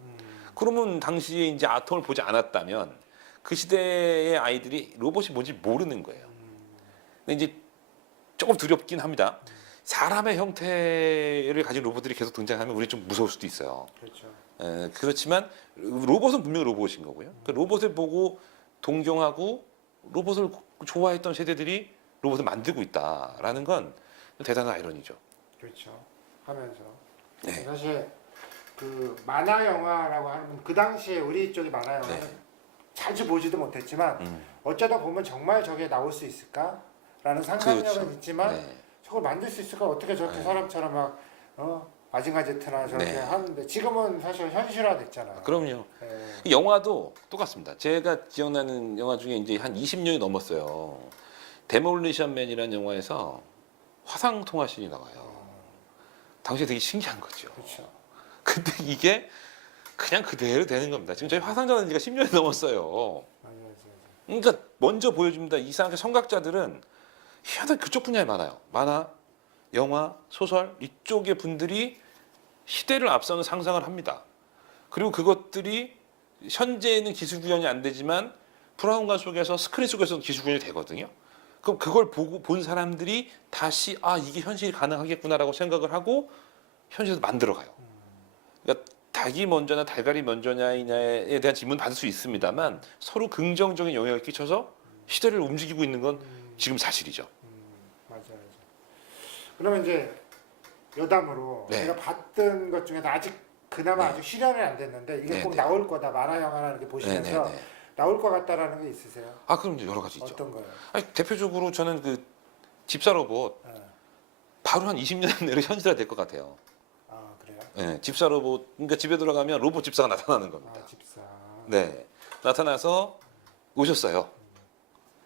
그러면 당시에 이제 아톰을 보지 않았다면 그 시대의 아이들이 로봇이 뭔지 모르는 거예요. 근데 이제 조금 두렵긴 합니다. 사람의 형태를 가진 로봇들이 계속 등장하면 우리 좀 무서울 수도 있어요. 그렇죠. 그렇지만 로봇은 분명히 로봇인 거고요. 그 로봇을 보고 동경하고 로봇을 좋아했던 세대들이 로봇을 만들고 있다라는 건 대단한 아이러니죠. 그렇죠. 하면서 네. 사실 그 만화 영화라고 하면 그 당시에 우리 쪽의 만화 영화는 네. 자주 보지도 못했지만 어쩌다 보면 정말 저게 나올 수 있을까라는 상상력은 그렇죠. 있지만 네. 저걸 만들 수 있을까, 어떻게 저렇게 네. 사람처럼 막 마징가 제트나 저렇게 네. 하는데 지금은 사실 현실화됐잖아요. 그럼요. 네. 영화도 똑같습니다. 제가 기억나는 영화 중에 이제 한 20년이 넘었어요. 데몰리션 맨이라는 영화에서 화상 통화신이 나와요. 당시에 되게 신기한 거죠. 그렇죠. 근데 이게 그냥 그대로 되는 겁니다. 지금 저희 화상 전한 지가 10년이 넘었어요. 맞아요. 그러니까 먼저 보여줍니다. 이상하게 성각자들은 희한하게 그쪽 분야에 많아요. 만화, 영화, 소설 이쪽의 분들이 시대를 앞서는 상상을 합니다. 그리고 그것들이 현재는 기술 구현이 안 되지만 프라운관 속에서 스크린 속에서는 기술 구현이 되거든요. 그럼 그걸 보고 본 사람들이 다시 이게 현실이 가능하겠구나라고 생각을 하고 현실에서 만들어가요. 그러니까 닭이 먼저나 달걀이 먼저냐에 대한 질문 받을 수 있습니다만 서로 긍정적인 영향을 끼쳐서 시대를 움직이고 있는 건 지금 사실이죠. 맞아요. 그러면 이제 여담으로 네. 제가 봤던 것 중에서 아직 그나마 네. 아직 실현은 안 됐는데 이게 네, 꼭 네. 나올 거다 만화 영화나 이렇게 보시면서 네네네. 나올 것 같다라는 게 있으세요? 아 그럼 이제 여러 가지 있죠. 어떤 거요? 아니, 대표적으로 저는 그 집사 로봇 예. 바로 한 20년 내로 현실화 될 것 같아요. 아 그래요? 예, 집사 로봇 그러니까 집에 들어가면 로봇 집사가 나타나는 겁니다. 아 집사. 네, 나타나서 오셨어요.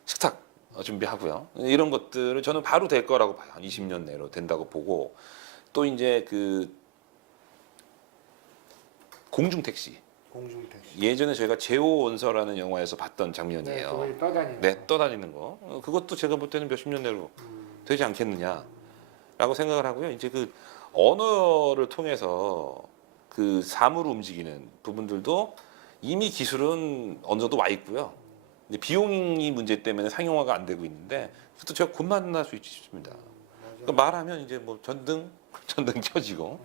식탁 준비하고요. 이런 것들을 저는 바로 될 거라고 봐요. 한 20년 내로 된다고 보고 또 이제 그 공중 택시. 공중택시. 예전에 저희가 제오 원서라는 영화에서 봤던 네, 장면이에요. 거기 떠다니는. 네, 거. 떠다니는 거. 그것도 제가 볼 때는 몇십 년 내로 되지 않겠느냐라고 생각을 하고요. 이제 그 언어를 통해서 그 사물을 움직이는 부분들도 이미 기술은 어느 정도 와 있고요. 이제 비용이 문제 때문에 상용화가 안 되고 있는데 그것도 제가 곧 만날 수 있지 싶습니다. 그러니까 말하면 이제 뭐 전등 켜지고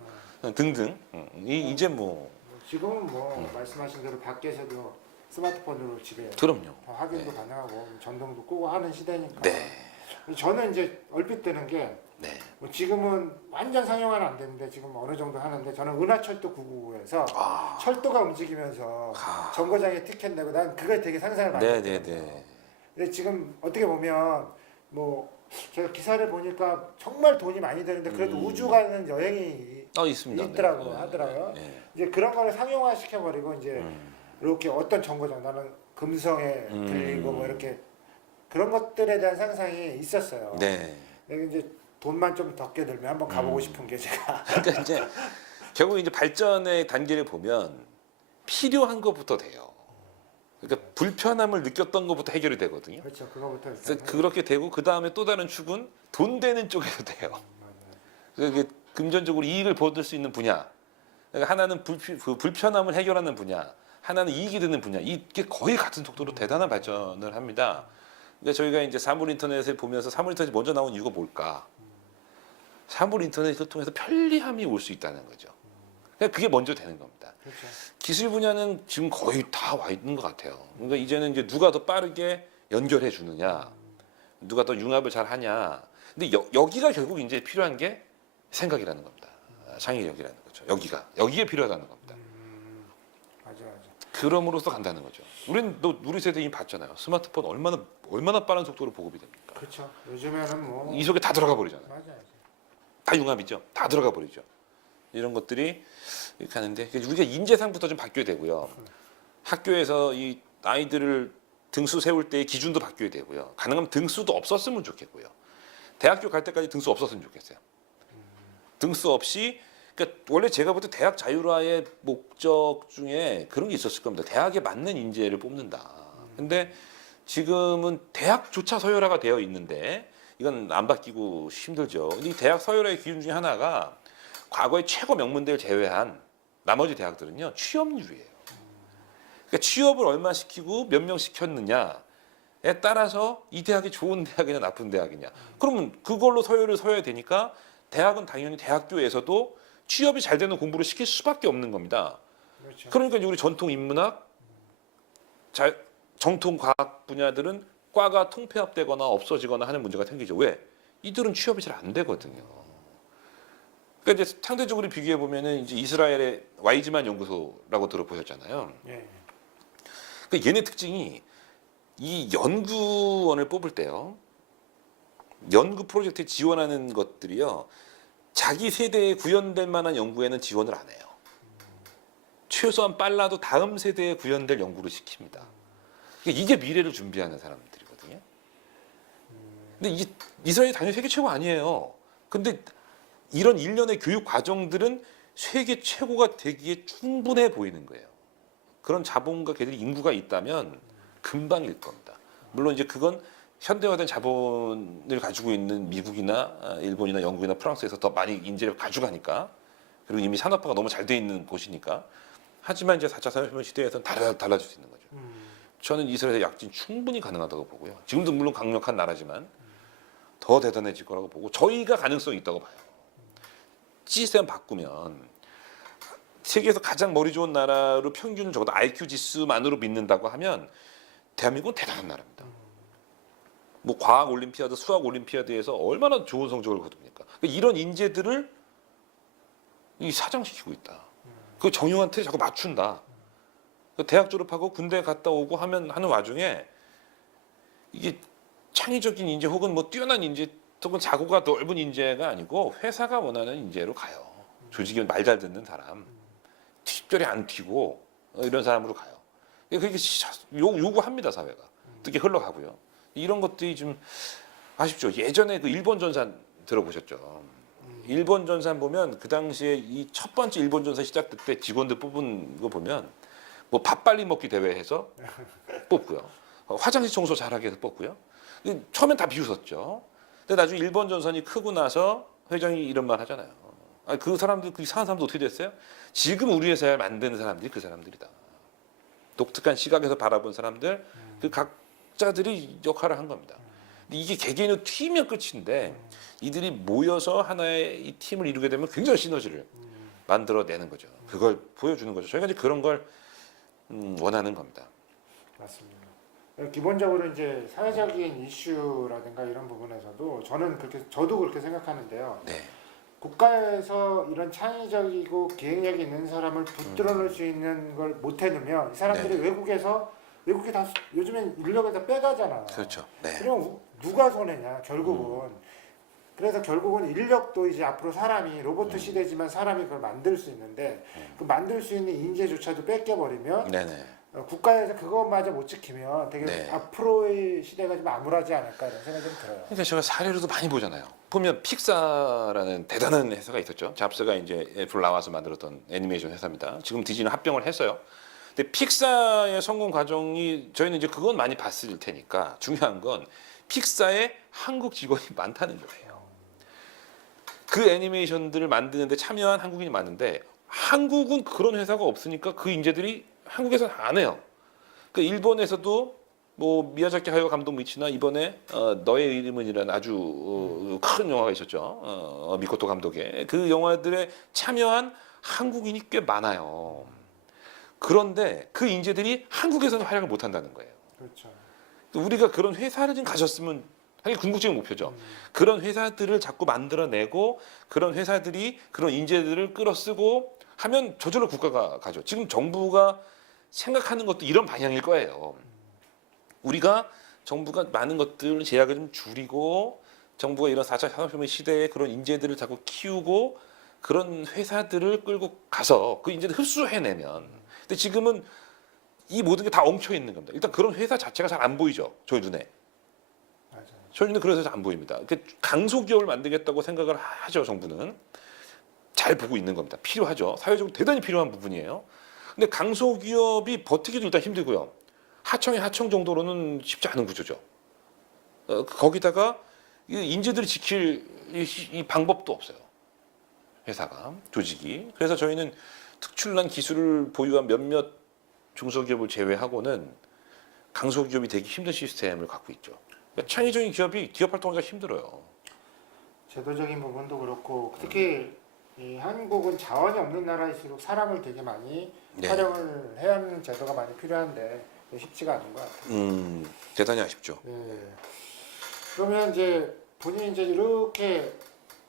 등등 이제 뭐 지금은 뭐 말씀하신 대로 밖에서도 스마트폰으로 집에 그럼요. 다 확인도 가능하고 전등도 끄고 하는 시대니까. 네, 저는 이제 얼핏 드는 게 네, 뭐 지금은 완전 상용화는 안 되는데 지금 어느 정도 하는데 저는 은하철도 999에서 아, 철도가 움직이면서 아. 정거장에 티켓 내고 난 그걸 되게 상상을 많이 네, 했거든요. 네, 네. 근데 지금 어떻게 보면 뭐 제가 기사를 보니까 정말 돈이 많이 드는데 그래도 우주 가는 여행이 있습니다. 있더라고 네, 하더라고요. 네, 이제 그런 거를 상용화 시켜버리고 이제 네. 이렇게 어떤 정거장 나는 금성에 들리고 뭐 이렇게 그런 것들에 대한 상상이 있었어요. 네. 근데 이제 돈만 좀 적게 들면 한번 가보고 싶은 게 제가 그러니까 이제 결국 이제 발전의 단계를 보면 필요한 것부터 돼요. 그러니까 불편함을 느꼈던 것부터 해결이 되거든요. 그렇죠. 그거부터 그래서 일단 그렇게 되고 그 다음에 또 다른 축은 돈 되는 쪽에서 돼요. 맞아요. 그게 금전적으로 이익을 얻을 수 있는 분야. 그러니까 하나는 불편함을 해결하는 분야, 하나는 이익이 되는 분야. 이게 거의 같은 속도로 대단한 발전을 합니다. 그러니까 저희가 이제 사물 인터넷을 보면서 사물 인터넷이 먼저 나온 이유가 뭘까? 사물 인터넷을 통해서 편리함이 올 수 있다는 거죠. 그러니까 그게 먼저 되는 겁니다. 그렇죠. 기술 분야는 지금 거의 다 와 있는 것 같아요. 그러니까 이제는 이제 누가 더 빠르게 연결해 주느냐, 누가 더 융합을 잘 하냐. 근데 여기가 결국 이제 필요한 게 생각이라는 겁니다. 창의력이라는 거죠. 여기에 필요하다는 겁니다. 맞아. 그럼으로써 간다는 거죠. 우리 세대 이미 봤잖아요. 스마트폰 얼마나 빠른 속도로 보급이 됩니까? 그렇죠. 요즘에는 뭐 이 속에 다 들어가 버리잖아요. 맞아요. 다 융합이죠. 다 들어가 버리죠. 이런 것들이 이렇게 하는데 우리가 인재상부터 좀 바뀌어야 되고요. 학교에서 이 아이들을 등수 세울 때의 기준도 바뀌어야 되고요. 가능하면 등수도 없었으면 좋겠고요. 대학교 갈 때까지 등수 없었으면 좋겠어요. 등수 없이 그러니까 원래 제가 볼 때 대학 자율화의 목적 중에 그런 게 있었을 겁니다. 대학에 맞는 인재를 뽑는다. 근데 지금은 대학조차 서열화가 되어 있는데 이건 안 바뀌고 힘들죠. 근데 이 대학 서열화의 기준 중에 하나가 과거의 최고 명문대를 제외한 나머지 대학들은요 취업률이에요. 그러니까 취업을 얼마 시키고 몇 명 시켰느냐에 따라서 이 대학이 좋은 대학이냐 나쁜 대학이냐. 그러면 그걸로 서열을 서야 되니까 대학은 당연히 대학교에서도 취업이 잘 되는 공부를 시킬 수밖에 없는 겁니다. 그렇죠. 그러니까 이제 우리 전통 인문학, 정통 과학 분야들은 과가 통폐합되거나 없어지거나 하는 문제가 생기죠. 왜? 이들은 취업이 잘 안 되거든요. 그러니까 이제 상대적으로 비교해 보면은 이제 이스라엘의 와이즈만 연구소라고 들어보셨잖아요. 예. 그러니까 얘네 특징이 이 연구원을 뽑을 때요, 연구 프로젝트에 지원하는 것들이요, 자기 세대에 구현될 만한 연구에는 지원을 안 해요. 최소한 빨라도 다음 세대에 구현될 연구를 시킵니다. 그러니까 이게 미래를 준비하는 사람들이거든요. 근데 이게 이스라엘이 당연히 세계 최고 아니에요. 근데 이런 일련의 교육 과정들은 세계 최고가 되기에 충분해 보이는 거예요. 그런 자본과 걔들이 인구가 있다면 금방일 겁니다. 물론 이제 그건 현대화된 자본을 가지고 있는 미국이나 일본이나 영국이나 프랑스에서 더 많이 인재를 가져가니까, 그리고 이미 산업화가 너무 잘 돼 있는 곳이니까. 하지만 이제 4차 산업혁명 시대에서는 달라질 수 있는 거죠. 저는 이스라엘의 약진 충분히 가능하다고 보고요. 지금도 물론 강력한 나라지만 더 대단해질 거라고 보고 저희가 가능성이 있다고 봐요. 시스템 바꾸면 세계에서 가장 머리 좋은 나라로 평균 적어도 IQ 지수만으로 믿는다고 하면 대한민국은 대단한 나라입니다. 뭐 과학 올림피아드, 수학 올림피아드에서 얼마나 좋은 성적을 거둡니까? 그러니까 이런 인재들을 사장시키고 있다. 그 정용한 틀에 자꾸 맞춘다. 그 대학 졸업하고 군대 갔다 오고 하는 와중에 이게 창의적인 인재 혹은 뭐 뛰어난 인재 혹은 자고가 넓은 인재가 아니고 회사가 원하는 인재로 가요. 조직이 말 잘 듣는 사람, 튀절이 안 튀고 이런 사람으로 가요. 그게 요구합니다 사회가. 그게 흘러가고요. 이런 것들이 좀 아쉽죠. 예전에 그 일본 전산 들어보셨죠? 일본 전산 보면 그 당시에 이 첫 번째 일본 전산 시작될 때 직원들 뽑은 거 보면 뭐 밥 빨리 먹기 대회해서 뽑고요. 화장실 청소 잘하게 해서 뽑고요. 처음엔 다 비웃었죠. 근데 나중에 일본 전선이 크고 나서 회장이 이런 말 하잖아요. 아니, 그 사람들, 그 이상한 사람도 어떻게 됐어요? 지금 우리 회사에 만드는 사람들이 그 사람들이다. 독특한 시각에서 바라본 사람들, 그 각자들이 역할을 한 겁니다. 이게 개개인으로 튀면 끝인데 이들이 모여서 하나의 이 팀을 이루게 되면 굉장히 시너지를 만들어내는 거죠. 그걸 보여주는 거죠. 저희가 이제 그런 걸 원하는 겁니다. 맞습니다. 기본적으로 이제 사회적인 이슈라든가 이런 부분에서도 저도 그렇게 생각하는데요. 네. 국가에서 이런 창의적이고 기획력이 있는 사람을 붙들어 놓을 수 있는 걸 못 해놓으면 이 사람들이 네. 외국에 다 요즘엔 인력을 다 빼가잖아. 그렇죠. 네. 그럼 누가 손해냐 결국은. 그래서 결국은 인력도 이제 앞으로 사람이 로봇 시대지만 사람이 그걸 만들 수 있는데 그 만들 수 있는 인재조차도 뺏겨버리면 네네. 국가에서 그것마저 못 지키면 되게 네. 앞으로의 시대가 좀 암울하지 않을까 이런 생각이 좀 들어요. 그러니까 제가 사례로도 많이 보잖아요. 보면 픽사라는 대단한 회사가 있었죠. 잡스가 이제 애플 나와서 만들었던 애니메이션 회사입니다. 지금 디즈니는 합병을 했어요. 근데 픽사의 성공 과정이 저희는 이제 그건 많이 봤을 테니까 중요한 건 픽사에 한국 직원이 많다는 거예요. 그 애니메이션들을 만드는데 참여한 한국인이 많은데 한국은 그런 회사가 없으니까 그 인재들이 한국에서는 안 해요. 그 일본에서도 뭐 미야자키 하야오 감독 미치나 이번에 너의 이름은이라는 아주 큰 영화가 있었죠. 미코토 감독의 그 영화들에 참여한 한국인이 꽤 많아요. 그런데 그 인재들이 한국에서는 활약을 못 한다는 거예요. 그렇죠. 우리가 그런 회사를 좀 가졌으면 하게 궁극적인 목표죠. 그런 회사들을 자꾸 만들어내고 그런 회사들이 그런 인재들을 끌어쓰고 하면 저절로 국가가 가죠. 지금 정부가 생각하는 것도 이런 방향일 거예요. 우리가 정부가 많은 것들 제약을 좀 줄이고 정부가 이런 4차 산업혁명 시대에 그런 인재들을 자꾸 키우고 그런 회사들을 끌고 가서 그 인재를 흡수해내면 근데 지금은 이 모든 게 다 엉켜 있는 겁니다. 일단 그런 회사 자체가 잘 안 보이죠. 저희 눈에. 맞아요. 저희 눈에 그래서 잘 안 보입니다. 강소기업을 만들겠다고 생각을 하죠. 정부는. 잘 보고 있는 겁니다. 필요하죠. 사회적으로 대단히 필요한 부분이에요. 근데 강소기업이 버티기도 일단 힘들고요. 하청의 하청 정도로는 쉽지 않은 구조죠. 거기다가 인재들을 지킬 이 방법도 없어요. 회사가, 조직이. 그래서 저희는 특출난 기술을 보유한 몇몇 중소기업을 제외하고는 강소기업이 되기 힘든 시스템을 갖고 있죠. 그러니까 창의적인 기업이 기업 활동하기가 힘들어요. 제도적인 부분도 그렇고 특히 이 한국은 자원이 없는 나라일수록 사람을 되게 많이 네. 활용을 해야 하는 제도가 많이 필요한데 쉽지가 않은 것 같아요. 대단히 아쉽죠. 네. 그러면 이제 본인이 이제 이렇게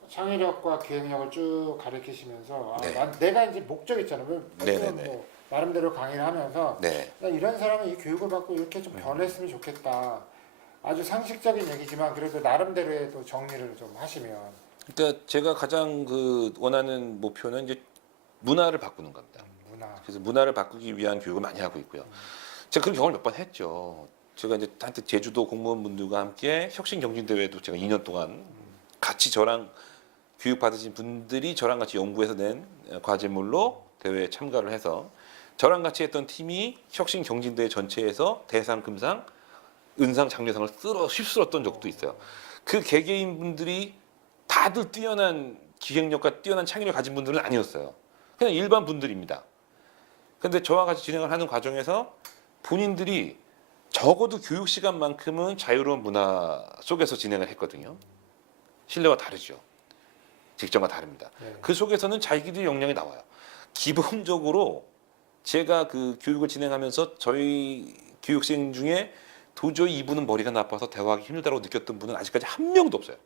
창의력과 기획력을 쭉 가르치시면서 네. 내가 이제 목적 있잖아요. 네네네. 뭐 나름대로 강의를 하면서 네. 나 이런 사람이 이 교육을 받고 이렇게 좀 변했으면 좋겠다. 아주 상식적인 얘기지만 그래도 나름대로의 또 정리를 좀 하시면. 그러니까 제가 가장 그 원하는 목표는 이제 문화를 바꾸는 겁니다. 문화. 그래서 문화를 바꾸기 위한 교육을 많이 하고 있고요. 제가 그런 경험을 몇 번 했죠. 제가 이제 한때 제주도 공무원분들과 함께 혁신 경진 대회도 제가 2년 동안 같이 저랑 교육 받으신 분들이 저랑 같이 연구해서 낸 과제물로 대회에 참가를 해서 저랑 같이 했던 팀이 혁신 경진대회 전체에서 대상, 금상, 은상, 장려상을 휩쓸었던 적도 있어요. 그 개개인 분들이 다들 뛰어난 기획력과 뛰어난 창의력을 가진 분들은 아니었어요. 그냥 일반 분들입니다. 그런데 저와 같이 진행을 하는 과정에서 본인들이 적어도 교육 시간만큼은 자유로운 문화 속에서 진행을 했거든요. 실내와 다르죠. 직전과 다릅니다. 네. 그 속에서는 자기들의 역량이 나와요. 기본적으로 제가 그 교육을 진행하면서 저희 교육생 중에 도저히 이분은 머리가 나빠서 대화하기 힘들다고 느꼈던 분은 아직까지 한 명도 없어요.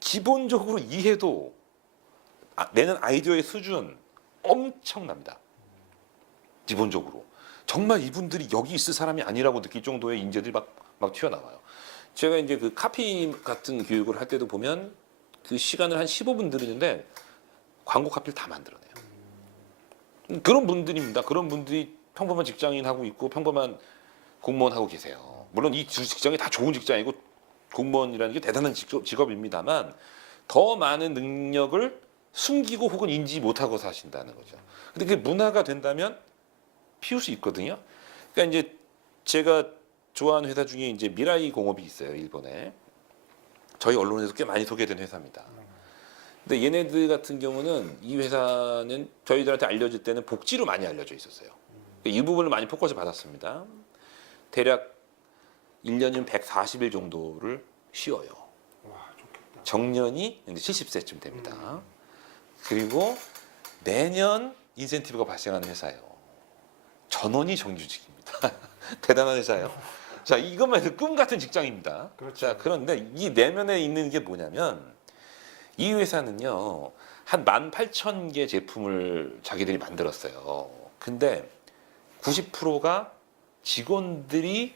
기본적으로 이해도 내는 아이디어의 수준, 엄청납니다. 기본적으로 정말 이분들이 여기 있을 사람이 아니라고 느낄 정도의 인재들이 막 튀어나와요. 제가 이제 그 카피 같은 교육을 할 때도 보면 그 시간을 한 15분 들이는데 광고 카피를 다 만들어내요. 그런 분들입니다. 그런 분들이 평범한 직장인 하고 있고 평범한 공무원 하고 계세요. 물론 이 두 직장이 다 좋은 직장이고 공무원이라는 게 대단한 직업입니다만 더 많은 능력을 숨기고 혹은 인지 못하고 사신다는 거죠. 근데 그게 문화가 된다면 피울 수 있거든요. 그러니까 이제 제가 좋아하는 회사 중에 이제 미라이 공업이 있어요, 일본에. 저희 언론에서 꽤 많이 소개된 회사입니다. 근데 얘네들 같은 경우는 이 회사는 저희들한테 알려질 때는 복지로 많이 알려져 있었어요. 이 부분을 많이 포커스 받았습니다. 대략 1년이면 140일 정도를 쉬어요. 와, 좋겠다. 정년이 이제 70세쯤 됩니다. 그리고 매년 인센티브가 발생하는 회사예요. 전원이 정규직입니다. 대단한 회사예요. 자, 이것만 해도 꿈 같은 직장입니다. 그렇죠. 자, 그런데 이 내면에 있는 게 뭐냐면 이 회사는요, 한 18,000개 제품을 자기들이 만들었어요. 근데 90%가 직원들이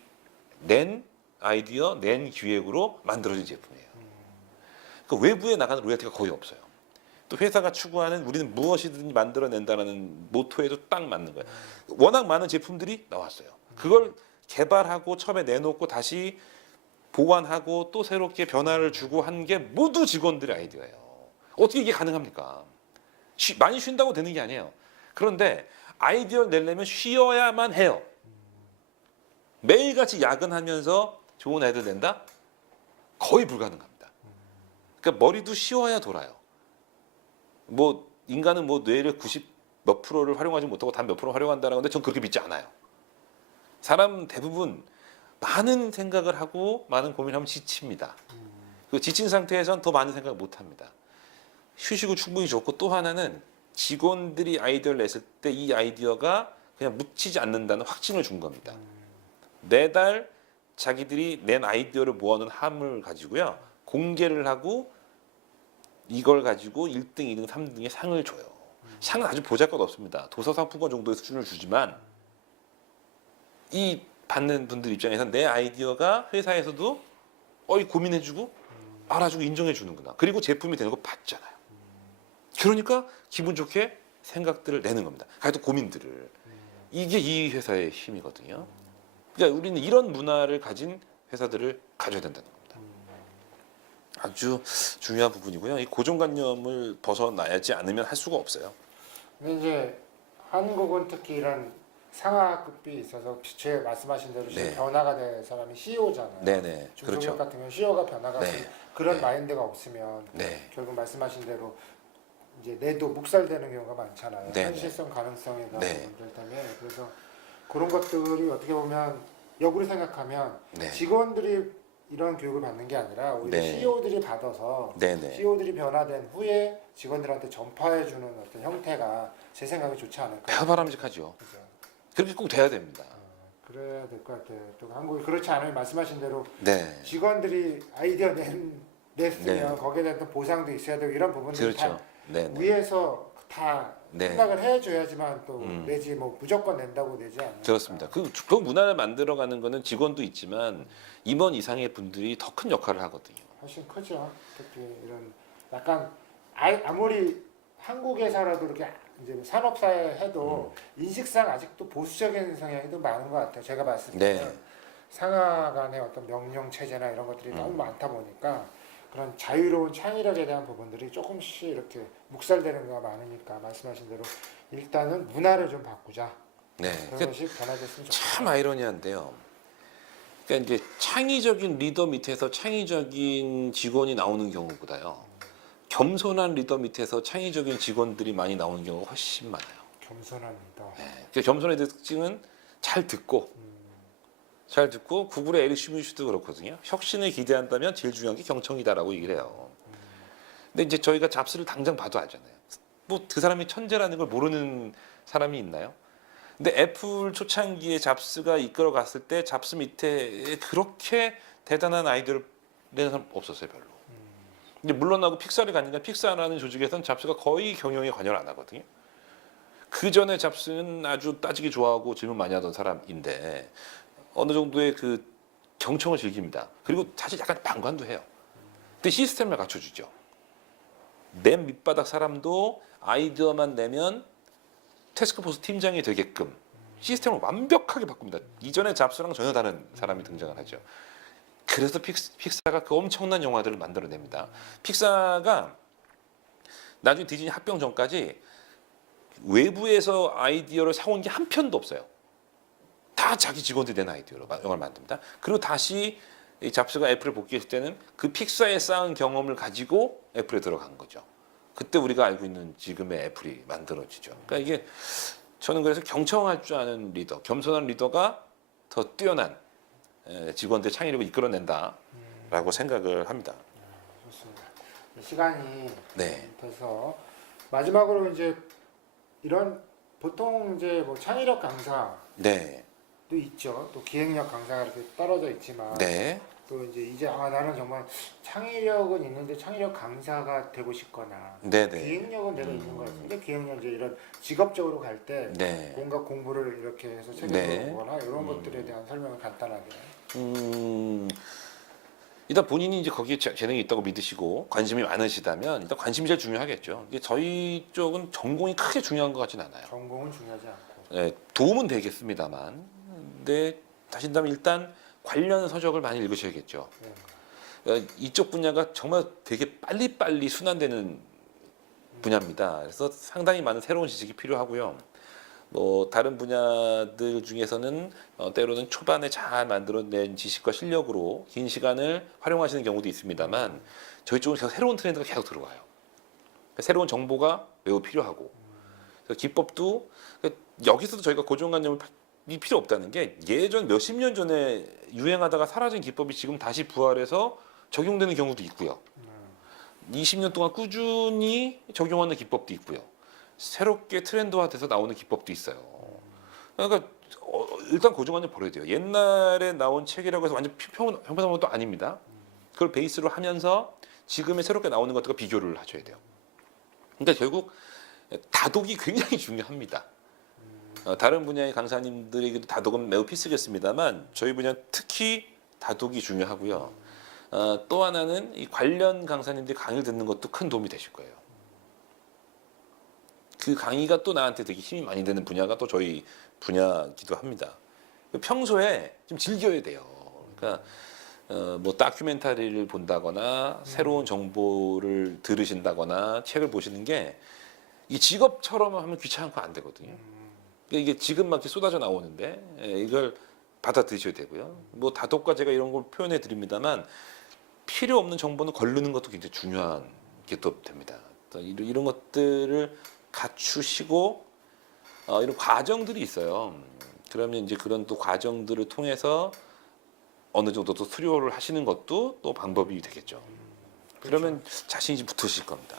낸 아이디어, 낸 기획으로 만들어진 제품이에요. 그 외부에 나가는 로열티가 거의 없어요. 또 회사가 추구하는 우리는 무엇이든지 만들어낸다는 모토에도 딱 맞는 거예요. 워낙 많은 제품들이 나왔어요. 그걸 개발하고 처음에 내놓고 다시 보완하고 또 새롭게 변화를 주고 한 게 모두 직원들의 아이디어예요. 어떻게 이게 가능합니까? 많이 쉰다고 되는 게 아니에요. 그런데 아이디어를 내려면 쉬어야만 해요. 매일같이 야근하면서 좋은 아이디어를 낸다? 거의 불가능합니다. 그러니까 머리도 쉬어야 돌아요. 뭐 인간은 뭐 뇌를 90 몇 프로를 활용하지 못하고 단 몇 프로 활용한다는 건데 전 그렇게 믿지 않아요. 사람 대부분 많은 생각을 하고 많은 고민하면 지칩니다. 그 지친 상태에선 더 많은 생각을 못 합니다. 휴식은 충분히 좋고 또 하나는 직원들이 아이디어를 냈을 때 이 아이디어가 그냥 묻히지 않는다는 확신을 준 겁니다. 매달 자기들이 낸 아이디어를 모아놓은 함을 가지고요. 공개를 하고 이걸 가지고 1등, 2등, 3등의 상을 줘요. 상은 아주 보잘것없습니다. 도서상품권 정도의 수준을 주지만 이 받는 분들 입장에서는 내 아이디어가 회사에서도 고민해주고 알아주고 인정해주는구나. 그리고 제품이 되는 거 봤잖아요. 그러니까 기분 좋게 생각들을 내는 겁니다. 가도 고민들을. 이게 이 회사의 힘이거든요. 그러니까 우리는 이런 문화를 가진 회사들을 가져야 된다는 겁니다. 아주 중요한 부분이고요. 이 고정관념을 벗어나야지 않으면 할 수가 없어요. 근데 이제 한국은 특히 이런 상하급이 있어서 제 말씀하신 대로 네. 변화가 될 사람이 CEO잖아요. 네네. 중소기업 그렇죠. 같은 경우 CEO가 변화가 네. 그런 네. 마인드가 없으면 네. 결국 말씀하신 대로 이제 내도 묵살되는 경우가 많잖아요. 네. 현실성 가능성에 대한 네. 문제들 때문에 그래서 그런 것들이 어떻게 보면 역으로 생각하면 네. 직원들이 이런 교육을 받는 게 아니라 오히려 네. CEO들이 받아서 네네. CEO들이 변화된 후에 직원들한테 전파해 주는 어떤 형태가 제 생각에 좋지 않을까. 바람직하죠. 그죠? 그렇게 꼭 돼야 됩니다. 그래야 될 것 같아요. 또 한국이 그렇지 않으면 말씀하신 대로 네. 직원들이 아이디어 냈으면 네. 거기에 대한 또 보상도 있어야 되고 이런 부분들이 그렇죠. 다 네네. 위에서 다 네. 생각을 해줘야지만 또 음. 내지 뭐 무조건 낸다고 내지 않아요. 그렇습니다. 그 문화를 만들어가는 거는 직원도 있지만 임원 이상의 분들이 더 큰 역할을 하거든요. 훨씬 크죠. 특히 이런 약간 아무리 한국에서라도 이렇게 이제 산업사회 해도 인식상 아직도 보수적인 성향이 좀 많은 것 같아요. 제가 봤을 때는 네. 상하 간의 어떤 명령 체제나 이런 것들이 너무 많다 보니까 그런 자유로운 창의력에 대한 부분들이 조금씩 이렇게 묵살되는 거가 많으니까 말씀하신 대로 일단은 문화를 좀 바꾸자. 네. 그런 것이 변화됐으면 좋겠다. 참 아이러니한데요. 그러니까 이제 창의적인 리더 밑에서 창의적인 직원이 나오는 경우보다요. 겸손한 리더 밑에서 창의적인 직원들이 많이 나오는 경우가 훨씬 많아요. 겸손한 리더. 네. 그러니까 겸손의 특징은 잘 듣고 구글의 에릭 슈미슈도 그렇거든요. 혁신을 기대한다면 제일 중요한 게 경청이다라고 얘기를 해요. 근데 이제 저희가 잡스를 당장 봐도 알잖아요. 뭐 그 사람이 천재라는 걸 모르는 사람이 있나요? 근데 애플 초창기에 잡스가 이끌어 갔을 때 잡스 밑에 그렇게 대단한 아이디어를 내는 사람 없었어요, 별로. 이제 물러나고 픽사를 가니까 픽사라는 조직에서는 잡스가 거의 경영에 관여를 안 하거든요. 그 전에 잡스는 아주 따지기 좋아하고 질문 많이 하던 사람인데 어느 정도의 그 경청을 즐깁니다. 그리고 사실 약간 방관도 해요. 근데 시스템을 갖춰주죠. 내 밑바닥 사람도 아이디어만 내면 태스크포스 팀장이 되게끔 시스템을 완벽하게 바꿉니다. 이전에 잡스랑 전혀 다른 사람이 등장을 하죠. 그래서 픽사가 그 엄청난 영화들을 만들어냅니다. 픽사가 나중에 디즈니 합병 전까지 외부에서 아이디어를 사온 게 한 편도 없어요. 다 자기 직원들이 낸 아이디어로 영화를 만듭니다. 그리고 다시 이 잡스가 애플에 복귀했을 때는 그 픽사에 쌓은 경험을 가지고 애플에 들어간 거죠. 그때 우리가 알고 있는 지금의 애플이 만들어지죠. 그러니까 이게 저는 그래서 경청할 줄 아는 리더, 겸손한 리더가 더 뛰어난 직원들 창의력을 이끌어낸다라고 생각을 합니다. 좋습니다. 시간이 네. 돼서 마지막으로 이제 이런 보통 이제 뭐 창의력 강사도 네. 있죠. 또 기획력 강사가 이렇게 떨어져 있지만 네. 또 이제 나는 정말 창의력은 있는데 창의력 강사가 되고 싶거나 네네. 기획력은 내가 있는 것 같은데 기획력 이제 이런 직업적으로 갈 때 네. 뭔가 공부를 이렇게 해서 책을 네. 보거나 이런 것들에 대한 설명을 간단하게. 일단 본인이 이제 거기에 재능이 있다고 믿으시고 관심이 많으시다면 일단 관심이 제일 중요하겠죠. 이게 저희 쪽은 전공이 크게 중요한 것 같진 않아요. 전공은 중요하지 않고. 네, 도움은 되겠습니다만, 근데 다신다면 일단 관련 서적을 많이 읽으셔야겠죠. 이쪽 분야가 정말 되게 빨리빨리 순환되는 분야입니다. 그래서 상당히 많은 새로운 지식이 필요하고요. 뭐 다른 분야들 중에서는 때로는 초반에 잘 만들어낸 지식과 실력으로 긴 시간을 활용하시는 경우도 있습니다만 저희 쪽은 계속 새로운 트렌드가 계속 들어와요. 그러니까 새로운 정보가 매우 필요하고 그래서 기법도 여기서도 저희가 고정관념이 필요 없다는 게 예전 몇십 년 전에 유행하다가 사라진 기법이 지금 다시 부활해서 적용되는 경우도 있고요. 20년 동안 꾸준히 적용하는 기법도 있고요. 새롭게 트렌드화돼서 나오는 기법도 있어요. 그러니까 일단 고정관념 버려야 돼요. 옛날에 나온 책이라고 해서 완전 평범한 것도 아닙니다. 그걸 베이스로 하면서 지금에 새롭게 나오는 것들과 비교를 하셔야 돼요. 그러니까 결국 다독이 굉장히 중요합니다. 다른 분야의 강사님들에게도 다독은 매우 필수겠습니다만 저희 분야 특히 다독이 중요하고요. 또 하나는 이 관련 강사님들이 강의를 듣는 것도 큰 도움이 되실 거예요. 그 강의가 또 나한테 되게 힘이 많이 되는 분야가 또 저희 분야이기도 합니다. 평소에 좀 즐겨야 돼요. 그러니까 뭐 다큐멘터리를 본다거나 새로운 정보를 들으신다거나 책을 보시는 게 이 직업처럼 하면 귀찮고 안 되거든요. 이게 지금 막 이렇게 쏟아져 나오는데 이걸 받아들이셔야 되고요. 뭐 다독과 제가 이런 걸 표현해 드립니다만 필요 없는 정보는 걸르는 것도 굉장히 중요한 게 또 됩니다. 이런 것들을 갖추시고 이런 과정들이 있어요. 그러면 이제 그런 또 과정들을 통해서 어느 정도 또 수료를 하시는 것도 또 방법이 되겠죠. 그러면 자신이 붙으실 겁니다.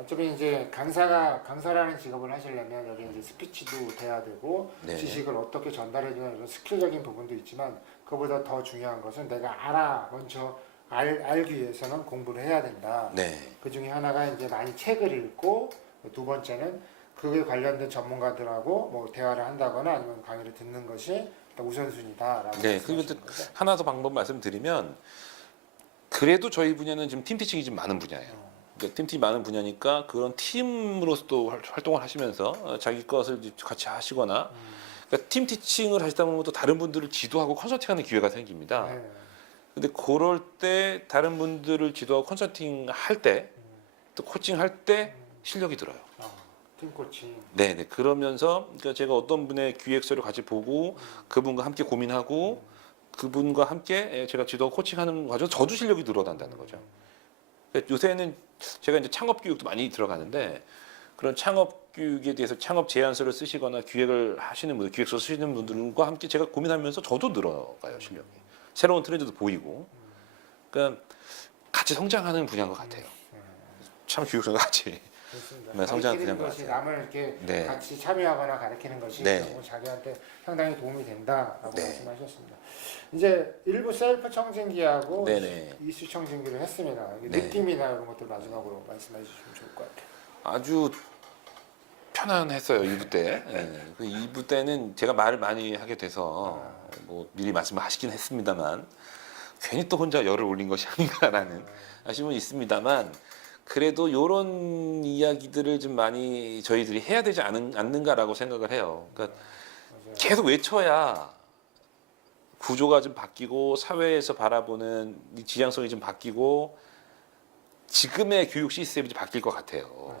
어차피 이제 강사라는 직업을 하시려면 여기 이제 스피치도 돼야 되고 네. 지식을 어떻게 전달해주는 이런 스킬적인 부분도 있지만 그보다 더 중요한 것은 내가 먼저 알기 위해서는 공부를 해야 된다. 네. 그 중에 하나가 이제 많이 책을 읽고 두 번째는 그에 관련된 전문가들하고 뭐 대화를 한다거나 아니면 강의를 듣는 것이 우선순위다라고. 네. 그리고 또 하나 더 방법 말씀드리면 그래도 저희 분야는 지금 팀 티칭이 좀 많은 분야예요. 그러니까 팀이 많은 분야니까 그런 팀으로서 또 활동을 하시면서 자기 것을 같이 하시거나 그러니까 팀 티칭을 하시다 보면 또 다른 분들을 지도하고 컨설팅하는 기회가 생깁니다. 네. 근데 그럴 때 다른 분들을 지도하고 컨설팅 할 때 또 코칭 할 때 실력이 들어요. 팀 코칭. 네네. 그러면서 그러니까 제가 어떤 분의 기획서를 같이 보고 그분과 함께 고민하고 그분과 함께 제가 지도하고 코칭하는 과정 저도 실력이 늘어난다는 거죠. 그러니까 요새는 제가 이제 창업 교육도 많이 들어가는데 그런 창업 교육에 대해서 창업 제안서를 쓰시거나 기획을 하시는 분들, 기획서 쓰시는 분들과 함께 제가 고민하면서 저도 늘어가요 실력이. 새로운 트렌드도 보이고. 그러니까 같이 성장하는 분야인 것 같아요. 참 교육과 같이 성장하는 분야인 것 것이 같아요. 남을 이렇게 네. 같이 참여하거나 가르치는 것이 네. 결국 자기한테 상당히 도움이 된다라고 네. 말씀하셨습니다. 이제 일부 셀프 청진기하고 네네. 이슈 청진기를 했습니다. 네. 느낌이나 이런 것들 마지막으로 말씀해 주시면 좋을 것 같아요. 아주 편안했어요 2부 때. 예. 그 2부 때는 제가 말을 많이 하게 돼서 뭐 미리 말씀을 하시긴 했습니다만 괜히 또 혼자 열을 올린 것이 아닌가라는 아쉬움은 있습니다만 그래도 이런 이야기들을 좀 많이 저희들이 해야 되지 않는가라고 생각을 해요. 그러니까 계속 외쳐야 구조가 좀 바뀌고 사회에서 바라보는 이 지향성이 좀 바뀌고 지금의 교육 시스템이 좀 바뀔 것 같아요.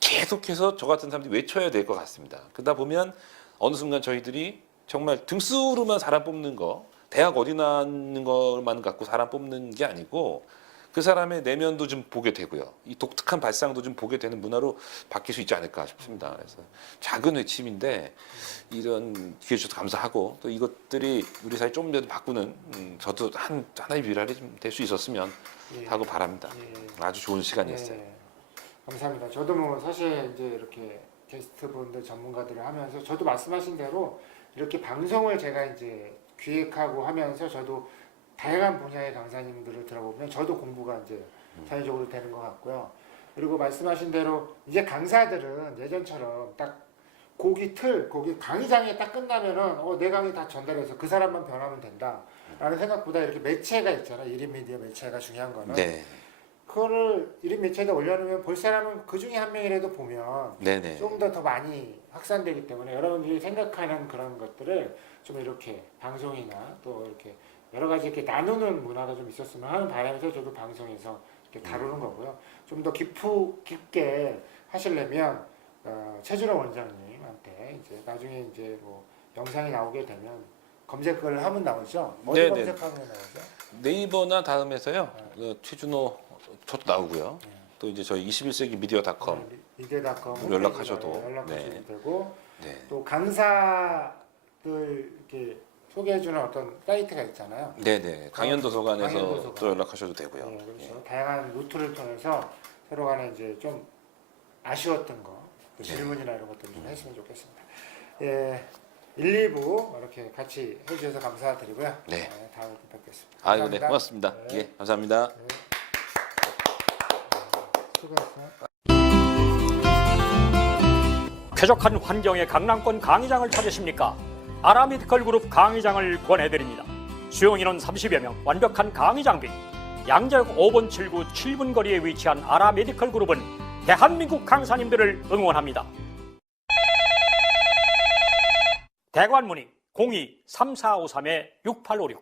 계속해서 저 같은 사람들이 외쳐야 될 것 같습니다. 그러다 보면 어느 순간 저희들이 정말 등수로만 사람 뽑는 거, 대학 어디 나왔는 것만 갖고 사람 뽑는 게 아니고 그 사람의 내면도 좀 보게 되고요. 이 독특한 발상도 좀 보게 되는 문화로 바뀔 수 있지 않을까 싶습니다. 그래서 작은 외침인데 이런 기회 주셔서 감사하고 또 이것들이 우리 사회 좀 더 바꾸는 저도 하나의 미랄이 좀 될 수 있었으면 하고 바랍니다. 아주 좋은 시간이었어요. 감사합니다. 저도 뭐 사실 이제 이렇게 게스트분들 전문가들을 하면서 저도 말씀하신 대로 이렇게 방송을 제가 이제 기획하고 하면서 저도 다양한 분야의 강사님들을 들어보면 저도 공부가 이제 자연적으로 되는 것 같고요. 그리고 말씀하신 대로 이제 강사들은 예전처럼 딱 거기 강의장이 딱 끝나면은 내 강의 다 전달해서 그 사람만 변하면 된다라는 생각보다 이렇게 매체가 있잖아요. 1인 미디어 매체가 중요한 거는. 네. 그거를 1인 매체에다 올려놓으면 볼 사람은 그 중에 한 명이라도 보면 네네. 좀 더 많이 확산되기 때문에 여러분들이 생각하는 그런 것들을 좀 이렇게 방송이나 또 이렇게 여러 가지 이렇게 나누는 문화가 좀 있었으면 하는 바람에서 저도 방송에서 이렇게 다루는 거고요. 좀 더 깊게 하시려면 최준호 원장님한테 이제 나중에 이제 뭐 영상이 나오게 되면 검색을 하면 나오죠. 어디 네네. 검색하면 나오죠? 네이버나 다음에서요. 최준호 저도 나오고요. 또 이제 저희 21세기 미디어닷컴 미디어닷컴 연락하셔도 연락하셔도 되고 네. 또 강사들 이렇게 소개해주는 어떤 사이트가 있잖아요. 네네. 강연도서관에서 강연도서관. 또 연락하셔도 되고요. 네, 그렇죠. 다양한 루트를 통해서 서로 간에 이제 좀 아쉬웠던 거, 또 질문이나 이런 것들 좀 했으면 좋겠습니다. 예, 1, 2부 이렇게 같이 해주셔서 감사드리고요. 네. 다음에 또 뵙겠습니다. 아이고 네, 고맙습니다. 네. 예, 감사합니다. 수고하셨어요. 쾌적한 환경의 강남권 강의장을 찾으십니까? 아라미디컬 그룹 강의장을 권해드립니다. 수용 인원 30여 명, 완벽한 강의 장비. 양재역 5번 7구 7분 거리에 위치한 아라메디컬 그룹은 대한민국 강사님들을 응원합니다. 대관 문의 02-3453-6856